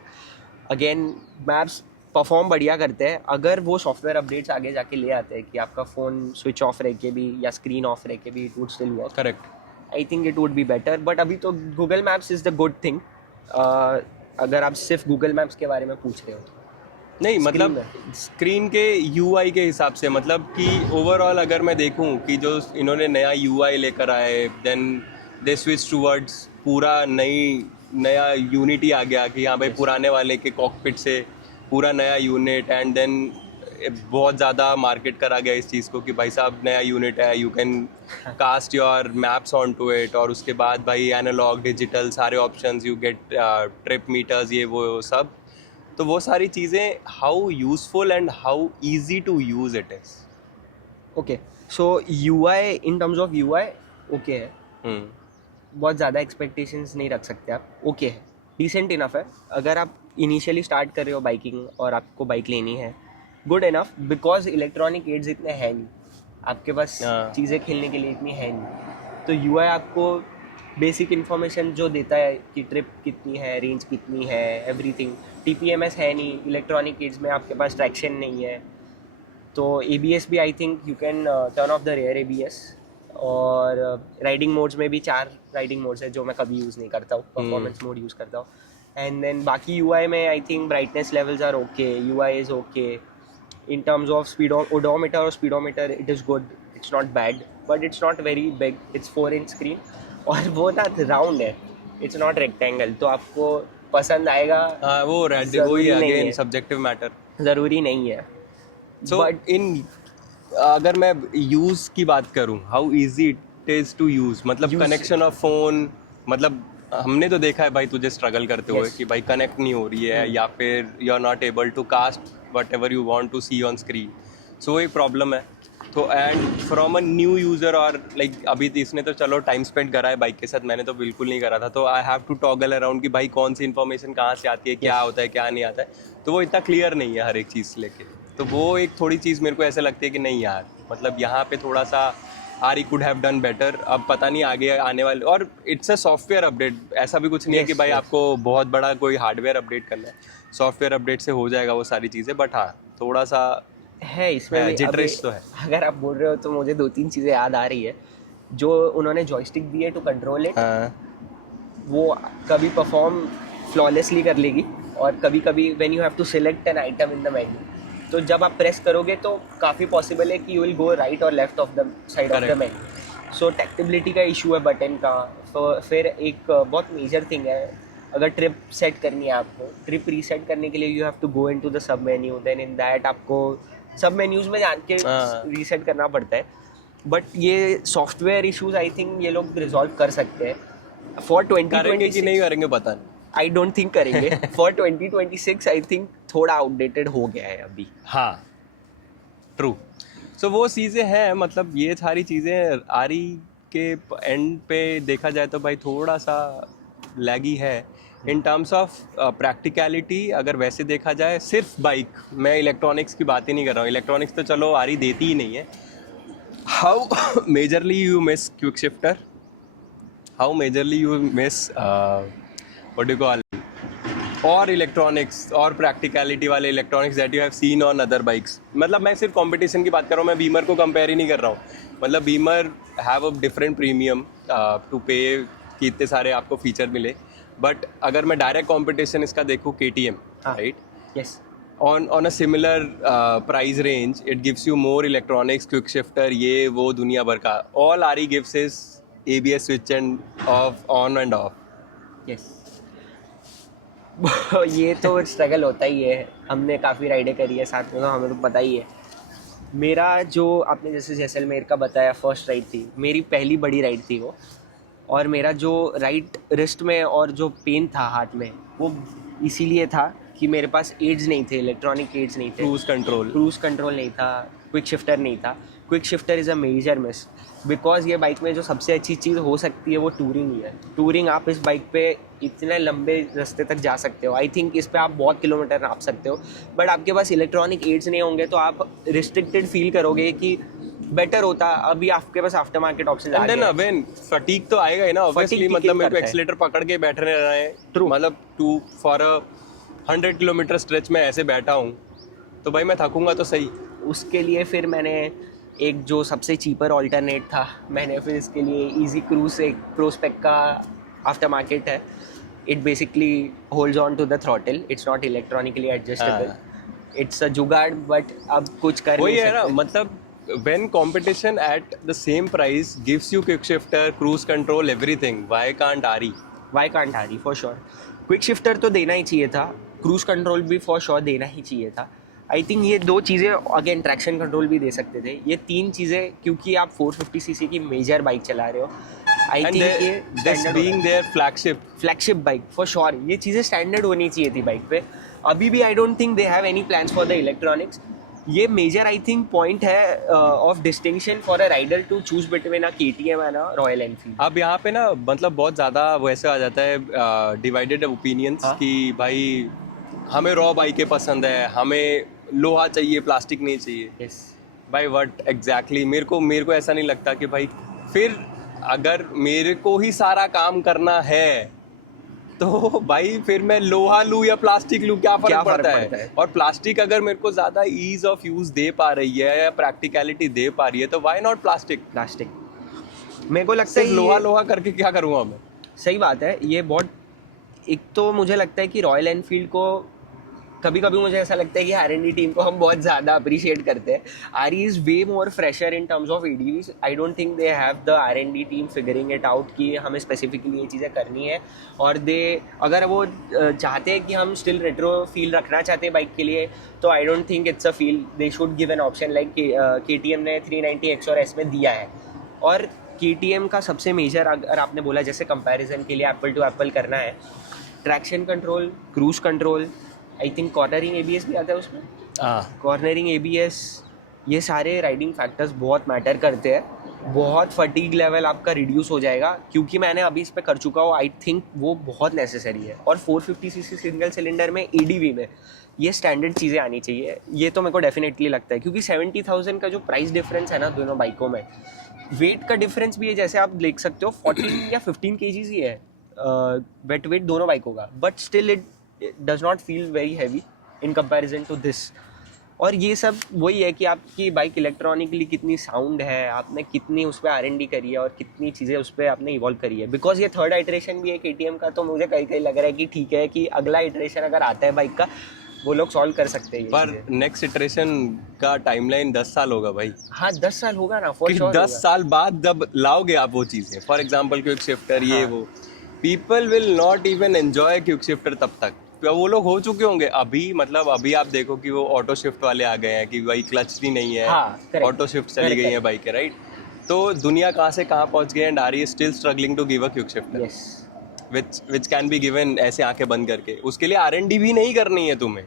Again, maps perform बढ़िया करते हैं अगर वो सॉफ्टवेयर अपडेट्स आगे जाके ले आते हैं कि आपका फ़ोन स्विच ऑफ रह के भी या स्क्रीन ऑफ रह के भी it would still work. Correct. I think it would be better. But अभी तो Google maps is the good thing. अगर आप सिर्फ गूगल मैप्स के बारे में पूछ रहे हो तो नहीं, मतलब स्क्रीन के यूआई के हिसाब से, मतलब कि ओवरऑल अगर मैं देखूं कि जो इन्होंने नया यूआई लेकर आए, देन दे स्विच टूवर्ड्स पूरा नया यूनिटी आ गया कि हाँ भाई पुराने वाले के कॉकपिट से पूरा नया यूनिट. एंड देन बहुत ज़्यादा मार्केट करा गया इस चीज़ को कि भाई साहब नया यूनिट है, you can cast your maps on to it. और उसके बाद भाई एनालॉग, डिजिटल सारे options, you get trip meters, ये वो सब. तो वो सारी चीज़ें, how useful and how easy to use it is. Okay. So UI, in terms of UI okay है. बहुत ज़्यादा एक्सपेक्टेशंस नहीं रख सकते आप. ओके है, डिसेंट इनफ है. अगर आप इनिशियली स्टार्ट कर रहे हो बाइकिंग और आपको बाइक लेनी है, good enough. Because electronic aids इतने हैं नहीं आपके पास, चीज़ें खेलने के लिए इतनी है नहीं. तो यूआई आपको बेसिक इन्फॉर्मेशन जो देता है कि ट्रिप कितनी है, रेंज कितनी है, एवरीथिंग. टीपीएमएस है नहीं इलेक्ट्रॉनिक एड्स में, आपके पास ट्रैक्शन नहीं है. तो एबीएस भी I think you can turn off the rear ABS. और राइडिंग मोड्स में भी 4 राइडिंग मोड्स है जो मैं कभी यूज़ नहीं करता हूँ. परफॉर्मेंस मोड यूज़ करता हूँ. एंड देन बाकी यूआई में I think brightness levels are okay, UI is okay. In terms of odometer or speedometer, it is good. It's not bad, but it's not very big. It's 4-inch screen और वो ना round है, it's not rectangle. तो आपको पसंद आएगा. वो वही अगेन सब्जेक्टिव मैटर. ज़रूरी नहीं है. So अगर मैं यूज़ की बात करूँ, how easy it is to use, मतलब कनेक्शन ऑफ फोन, मतलब हमने तो देखा है भाई तुझे स्ट्रगल करते हुए कि भाई कनेक्ट नहीं हो रही है, या फिर you are not able to cast whatever you want to see on screen. So वो एक प्रॉब्लम है. तो and from a new user, और लाइक अभी इसने तो चलो टाइम स्पेंड करा है बाइक के साथ, मैंने तो बिल्कुल नहीं करा था. तो I have to toggle around कि भाई कौन सी इन्फॉर्मेशन कहाँ से आती है, क्या होता है, क्या नहीं आता है. तो वो इतना क्लियर नहीं है हर एक चीज़ लेके. तो वो एक थोड़ी चीज़ मेरे को ऐसे लगती है कि नहीं यार, मतलब यहाँ पे थोड़ा सा आरी कुड हैव डन बेटर। अब पता नहीं आगे आने वाले, और इट्स अ सॉफ्टवेयर अपडेट, ऐसा भी कुछ नहीं है कि भाई आपको बहुत बड़ा कोई हार्डवेयर अपडेट करना है, सॉफ्टवेयर अपडेट से हो जाएगा वो सारी चीज़ें। बट हाँ, थोड़ा सा है इसमें भी जिटरिश तो है। अगर आप बोल रहे हो तो मुझे 2-3 चीज़ें याद आ रही है। जो उन्होंने जॉयस्टिक दी है टू कंट्रोल इट, वो कभी परफॉर्म फ्लॉलेसली कर लेगी, और कभी कभी when you have to select an item in the menu, तो जब आप प्रेस करोगे तो काफ़ी पॉसिबल है कि यू विल गो राइट और left of the side of the menu. So tactility का इशू है बटन का। फिर एक बहुत मेजर थिंग है, अगर ट्रिप सेट करनी है आपको, ट्रिप रीसेट करने के लिए you have to go into the sub menu, then in that आपको सब मेन्यूज़ में जान के रीसेट करना पड़ता है। बट ये सॉफ्टवेयर इशूज़ आई थिंक ये लोग रिजॉल्व कर सकते हैं फॉर 2026। करेंगे कि नहीं करेंगे पता नहीं, आई डोंट थिंक करेंगे। फॉर 2026 आई थिंक थोड़ा आउटडेटेड हो गया है अभी। हाँ ट्रू। सो वो चीज़ें हैं, मतलब ये सारी चीज़ें आरी के एंड पे देखा जाए तो भाई थोड़ा सा लैगी है इन टर्म्स ऑफ प्रैक्टिकलिटी। अगर वैसे देखा जाए सिर्फ बाइक, मैं इलेक्ट्रॉनिक्स की बात ही नहीं कर रहा हूँ, इलेक्ट्रॉनिक्स तो चलो आरी देती ही नहीं है। How majorly you miss quick shifter, how majorly you miss what do call और इलेक्ट्रॉनिक्स और प्रैक्टिकलिटी वाले electronics that you have seen on other bikes. मतलब मैं सिर्फ कंपटीशन की बात कर रहा हूँ, मैं बीमर को कंपेयर ही नहीं कर रहा हूँ। मतलब Beemer have a different premium to pay कि इतने सारे आपको फीचर मिले। बट अगर मैं डायरेक्ट कंपटीशन इसका देखूँ KTM, right, yes, on a similar price range, it gives you more electronics, quick shifter, ये वो दुनिया भर का। all RE gives is ABS switch and off, on and off। Yes. ये तो स्ट्रगल होता ही है, हमने काफ़ी राइडें करी है साथ में, तो हमें तो पता ही है। मेरा जो आपने जैसे जैसलमेर का बताया फर्स्ट राइड थी, मेरी पहली बड़ी राइड थी वो, और मेरा जो राइट रिस्ट में और जो पेन था हाथ में, वो इसीलिए था कि मेरे पास एड्स नहीं थे, इलेक्ट्रॉनिक एड्स नहीं थे, क्रूज़ कंट्रोल नहीं था, क्विक शिफ्टर नहीं था। Quick shifter is a major miss, because ये बाइक में जो सबसे अच्छी चीज़ हो सकती है वो टूरिंग ही है। टूरिंग, आप इस बाइक पे इतने लंबे रास्ते तक जा सकते हो, आई थिंक इस पे आप बहुत किलोमीटर नाप सकते हो, बट आपके पास इलेक्ट्रॉनिक एड्स नहीं होंगे तो आप रिस्ट्रिक्टेड फील करोगे कि बेटर होता। अभी आपके पास आफ्टर मार्केट ऑप्शन आ गए, अवेन फटीग तो आएगा ही ना ऑब्वियसली। मतलब मेरे को एक्सीलेटर पकड़ के बैठने रहना है, ट्रू, मतलब to for a 100 kilometre stretch में ऐसे बैठा हूँ तो भाई मैं थकूंगा तो सही। उसके लिए फिर मैंने एक जो सबसे चीपर ऑल्टरनेट था, मैंने फिर इसके लिए इजी क्रूज, एक प्रोस्पेक्ट का आफ्टर मार्केट है, it basically holds on to the throttle, it's not electronically adjustable, it's a jugaad, but अब कुछ कर नहीं सकते। वही है ना, मतलब when competition at the same price gives you quick shifter, cruise control, everything, why can't RE? Why can't RE? For sure, quick shifter तो देना ही चाहिए था, क्रूज कंट्रोल भी फॉर श्योर देना ही चाहिए था। आई थिंक ये दो चीज़ें, अगेन ट्रैक्शन कंट्रोल भी दे सकते थे, ये तीन चीज़ें, क्योंकि आप 450cc की मेजर बाइक चला रहे हो, आई थिंक ये this being their flagship bike for sure, ये चीज़ें स्टैंडर्ड होनी चाहिए थी बाइक पे। अभी भी I don't think they have any plans for the electronics. ये मेजर आई थिंक पॉइंट है of distinction for a rider to choose between a KTM and a Royal Enfield. अब यहाँ पे ना मतलब बहुत ज़्यादा वैसे आ जाता है डिवाइडेड ओपिनियंस कि भाई हमें रॉ बाइकें पसंद है, हमें लोहा चाहिए, प्लास्टिक नहीं चाहिए। यस भाई व्हाट एग्जैक्टली, मेरे को ऐसा नहीं लगता कि भाई फिर अगर मेरे को ही सारा काम करना है तो भाई फिर मैं लोहा लूँ या प्लास्टिक लूँ, क्या फर्क पड़ता है? और प्लास्टिक अगर मेरे को ज़्यादा ईज ऑफ यूज़ दे पा रही है या प्रैक्टिकलिटी दे पा रही है तो व्हाई नॉट प्लास्टिक। मेरे को लगता है लोहा करके क्या करूँगा मैं? सही बात है, ये बहुत, एक तो मुझे लगता है कि रॉयल एनफील्ड को कभी कभी मुझे ऐसा लगता है कि R&D टीम को हम बहुत ज़्यादा अप्रिशिएट करते हैं। RE is way more fresher in terms of ADVs। I don't think they have the R&D team figuring it out कि हमें स्पेसिफिकली ये चीज़ें करनी है, और दे अगर वो चाहते हैं कि हम स्टिल रेट्रो फील रखना चाहते हैं बाइक के लिए, तो I don't think it's a feel, they should give an option like KTM ने 390X और S में दिया है। और KTM का सबसे मेजर, अगर आपने बोला जैसे कंपैरिजन के लिए एप्पल टू एप्पल करना है, traction control, cruise control, I think cornering ABS भी आता है उसमें, कॉर्नरिंग ABS, ये सारे राइडिंग फैक्टर्स बहुत मैटर करते हैं। बहुत फटीग लेवल आपका रिड्यूस हो जाएगा, क्योंकि मैंने अभी इस पे कर चुका हूँ. आई थिंक वो बहुत नेसेसरी है. और 450cc सिंगल सिलेंडर में EDV में ये स्टैंडर्ड चीज़ें आनी चाहिए. ये तो मेरे को डेफिनेटली लगता है, क्योंकि 70,000 का जो प्राइस डिफरेंस है ना दोनों बाइकों में, वेट का डिफरेंस भी है. जैसे आप देख सकते हो 14 या 15 kgs ही है वेट दोनों बाइकों का, but still it does not feel very heavy in comparison to this. और ये सब वही है कि आपकी बाइक इलेक्ट्रॉनिकली कितनी साउंड है, आपने कितनी उस पर R&D करी है और कितनी चीज़ें उस पर आपने इवॉल्व करी है. बिकॉज ये थर्ड आइटरेशन भी है KTM का, तो मुझे कहीं कहीं लग रहा है कि ठीक है कि अगला इटरेशन अगर आता है बाइक का, वो लोग सॉल्व कर सकते हैं. पर नेक्स्ट इटरेशन का टाइमलाइन 10 साल होगा भाई. हाँ 10 साल होगा ना, फॉर श्योर. 10 साल बाद जब लाओगे आप वो चीज़ें, फॉर एग्जाम्पल क्विक शिफ्टर ये वो, people will not even enjoy quick shifter तब तक. तो वो लोग हो चुके होंगे अभी. मतलब अभी आप देखो कि वो ऑटो शिफ्ट वाले आ गए हैं कि भाई क्लच भी नहीं है, ऑटो शिफ्ट चली गई है बाइक, राइट. तो दुनिया कहाँ से कहाँ पहुँच गई, and are still struggling to give a quick shifter which can be given ऐसे आंखें बंद करके. उसके लिए R&D भी नहीं करनी है तुम्हें.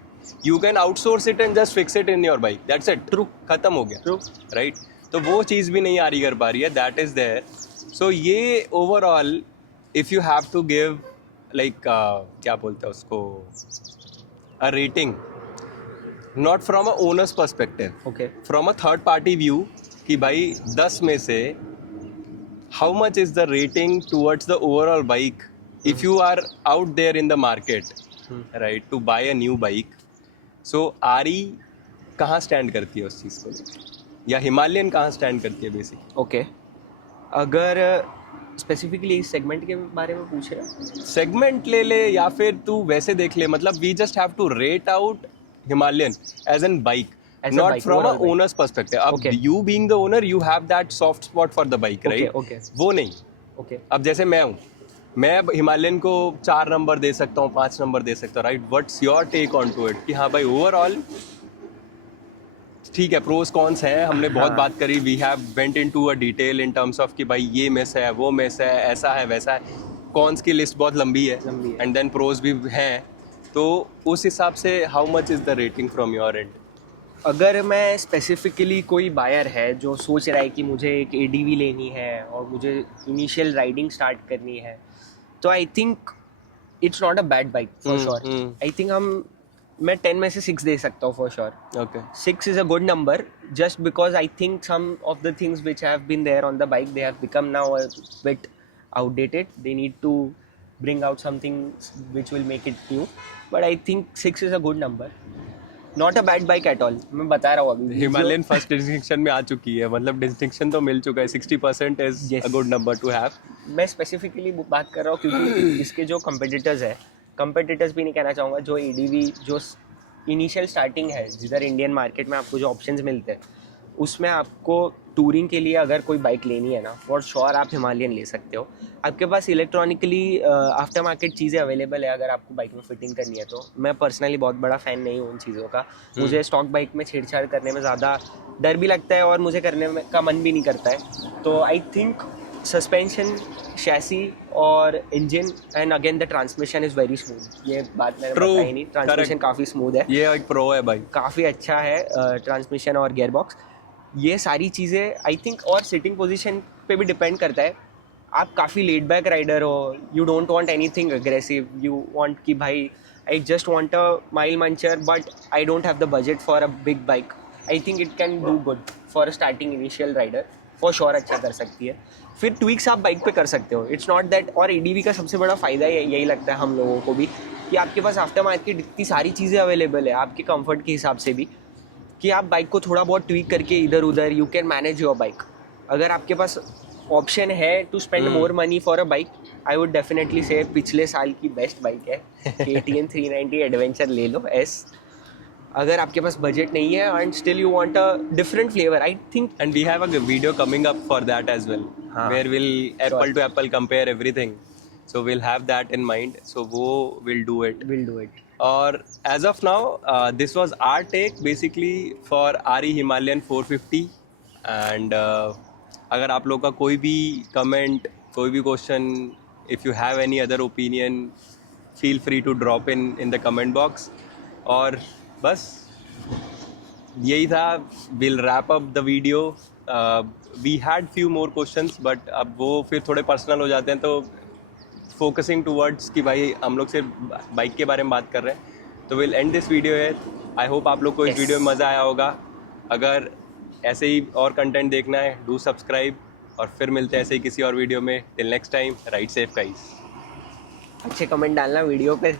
You can outsource it and just fix it in your bike. That's it. True. खत्म हो गया. True. Right. तो वो चीज़ भी नहीं आ रही कर पा रही है. That is there. So ये overall, if you have to give like क्या बोलते हैं उसको, a rating, not from a owner's perspective. Okay. From a third party view कि भाई 10 में से how much is the rating towards the overall bike if you are out there in the market, right, to buy a new bike. So RE कहाँ stand करती है उस चीज़ को लेकर, या हिमालयन कहाँ स्टैंड करती है बेसिक. ओके. अगर स्पेसिफिकली इस सेगमेंट के बारे में पूछ रहे हो, सेगमेंट ले ले या फिर तू वैसे देख ले. मतलब we just have to rate out Himalayan as an bike, not from a owner's perspective. अब you being the owner, you have that soft spot for the bike, right? Okay. वो नहीं. Okay. अब जैसे मैं हूँ, मैं हिमालयन को 4 number दे सकता हूँ, 5 नंबर दे सकता हूँ, right. What's your take on to it कि हाँ भाई ओवरऑल ठीक है, प्रोस कॉन्स हैं, हमने बहुत बात करी. We have went into a detail in terms of कि भाई ये मिस है, वो मिस है, ऐसा है वैसा है. कॉन्स की लिस्ट बहुत लंबी है एंड देन प्रोस भी हैं. तो उस हिसाब से how much is the rating from your and. अगर मैं स्पेसिफिकली कोई बायर है जो सोच रहा है कि मुझे एक ADV लेनी है और मुझे इनिशियल राइडिंग स्टार्ट करनी है, तो I think it's not a bad bike for sure. I think मैं 10 में से 6 दे सकता हूँ for sure. Okay. 6 is a good number just because I think some of the things which have been there on the bike, they have become now a bit outdated. They need to bring out something which will make it new. But I think 6 is a good number. Not a bad bike at all. मैं बता रहा हूँ अभी. Himalayan first distinction में आ चुकी है, मतलब distinction तो मिल चुका है. 60% is a good number two have. मैं स्पेसिफिकली बात कर रहा हूँ क्योंकि इसके जो कंपेटिटर्स भी नहीं कहना चाहूँगा, जो ADV जो इनिशियल स्टार्टिंग है, जिधर इंडियन मार्केट में आपको जो ऑप्शंस मिलते हैं, उसमें आपको टूरिंग के लिए अगर कोई बाइक लेनी है ना, फॉर श्योर आप हिमालयन ले सकते हो. आपके पास इलेक्ट्रॉनिकली आफ्टर मार्केट चीज़ें अवेलेबल है अगर आपको बाइक में फिटिंग करनी है तो. मैं पर्सनली बहुत बड़ा फ़ैन नहीं हूँ उन चीज़ों का. मुझे स्टॉक बाइक में छेड़छाड़ करने में ज़्यादा डर भी लगता है और मुझे करने में का मन भी नहीं करता है. तो आई थिंक सस्पेंशन, शैसी और engine and again the transmission is very smooth. ये बात मैंने बताई नहीं, ट्रांसमिशन काफ़ी स्मूथ है. ये एक प्रो है भाई, काफ़ी अच्छा है ट्रांसमिशन और गियर बॉक्स. ये सारी चीज़ें आई थिंक, और सिटिंग पोजीशन पे भी डिपेंड करता है. आप काफ़ी लेड बैक राइडर हो, you don't want anything aggressive, you want कि भाई I just want a mile muncher but I don't have the budget for a big bike. I think it can do good for a starting initial rider, for sure अच्छा कर सकती है. फिर twigs आप bike पे कर सकते हो. It's not that. और ADV का सबसे बड़ा फ़ायदा यही लगता है हम लोगों को भी कि आपके पास आफ्टर मार्केट इतनी सारी चीज़ें अवेलेबल है आपके कंफर्ट के हिसाब से भी, कि आप बाइक को थोड़ा बहुत ट्वीक करके इधर उधर you can manage your bike. अगर आपके पास ऑप्शन है to spend more money for a bike, I would definitely say पिछले साल की बेस्ट बाइक है KTM 390 एडवेंचर ले लो S. अगर आपके पास बजट नहीं है and still you want a different flavour, I think. And we have a video coming up for that as well, where will apple to apple compare everything. So will have that in mind. So वो will do it. और as of now, this was our take basically for RE Himalayan 450. and अगर आप लोग का कोई भी comment, कोई भी question, if you have any other opinion, feel free to drop in the comment box. और बस यही था. Will wrap up the video. We had few more questions but अब वो फिर थोड़े पर्सनल हो जाते हैं, तो फोकसिंग टूवर्ड्स कि भाई हम लोग सिर्फ बाइक के बारे में बात कर रहे हैं. तो विल एंड दिस वीडियो है. आई होप आप लोग को इस Yes. वीडियो में मज़ा आया होगा. अगर ऐसे ही और कंटेंट देखना है, डू सब्सक्राइब. और फिर मिलते हैं ऐसे ही किसी और वीडियो में. Till next time, ride safe guys. अच्छे कमेंट डालना वीडियो पे.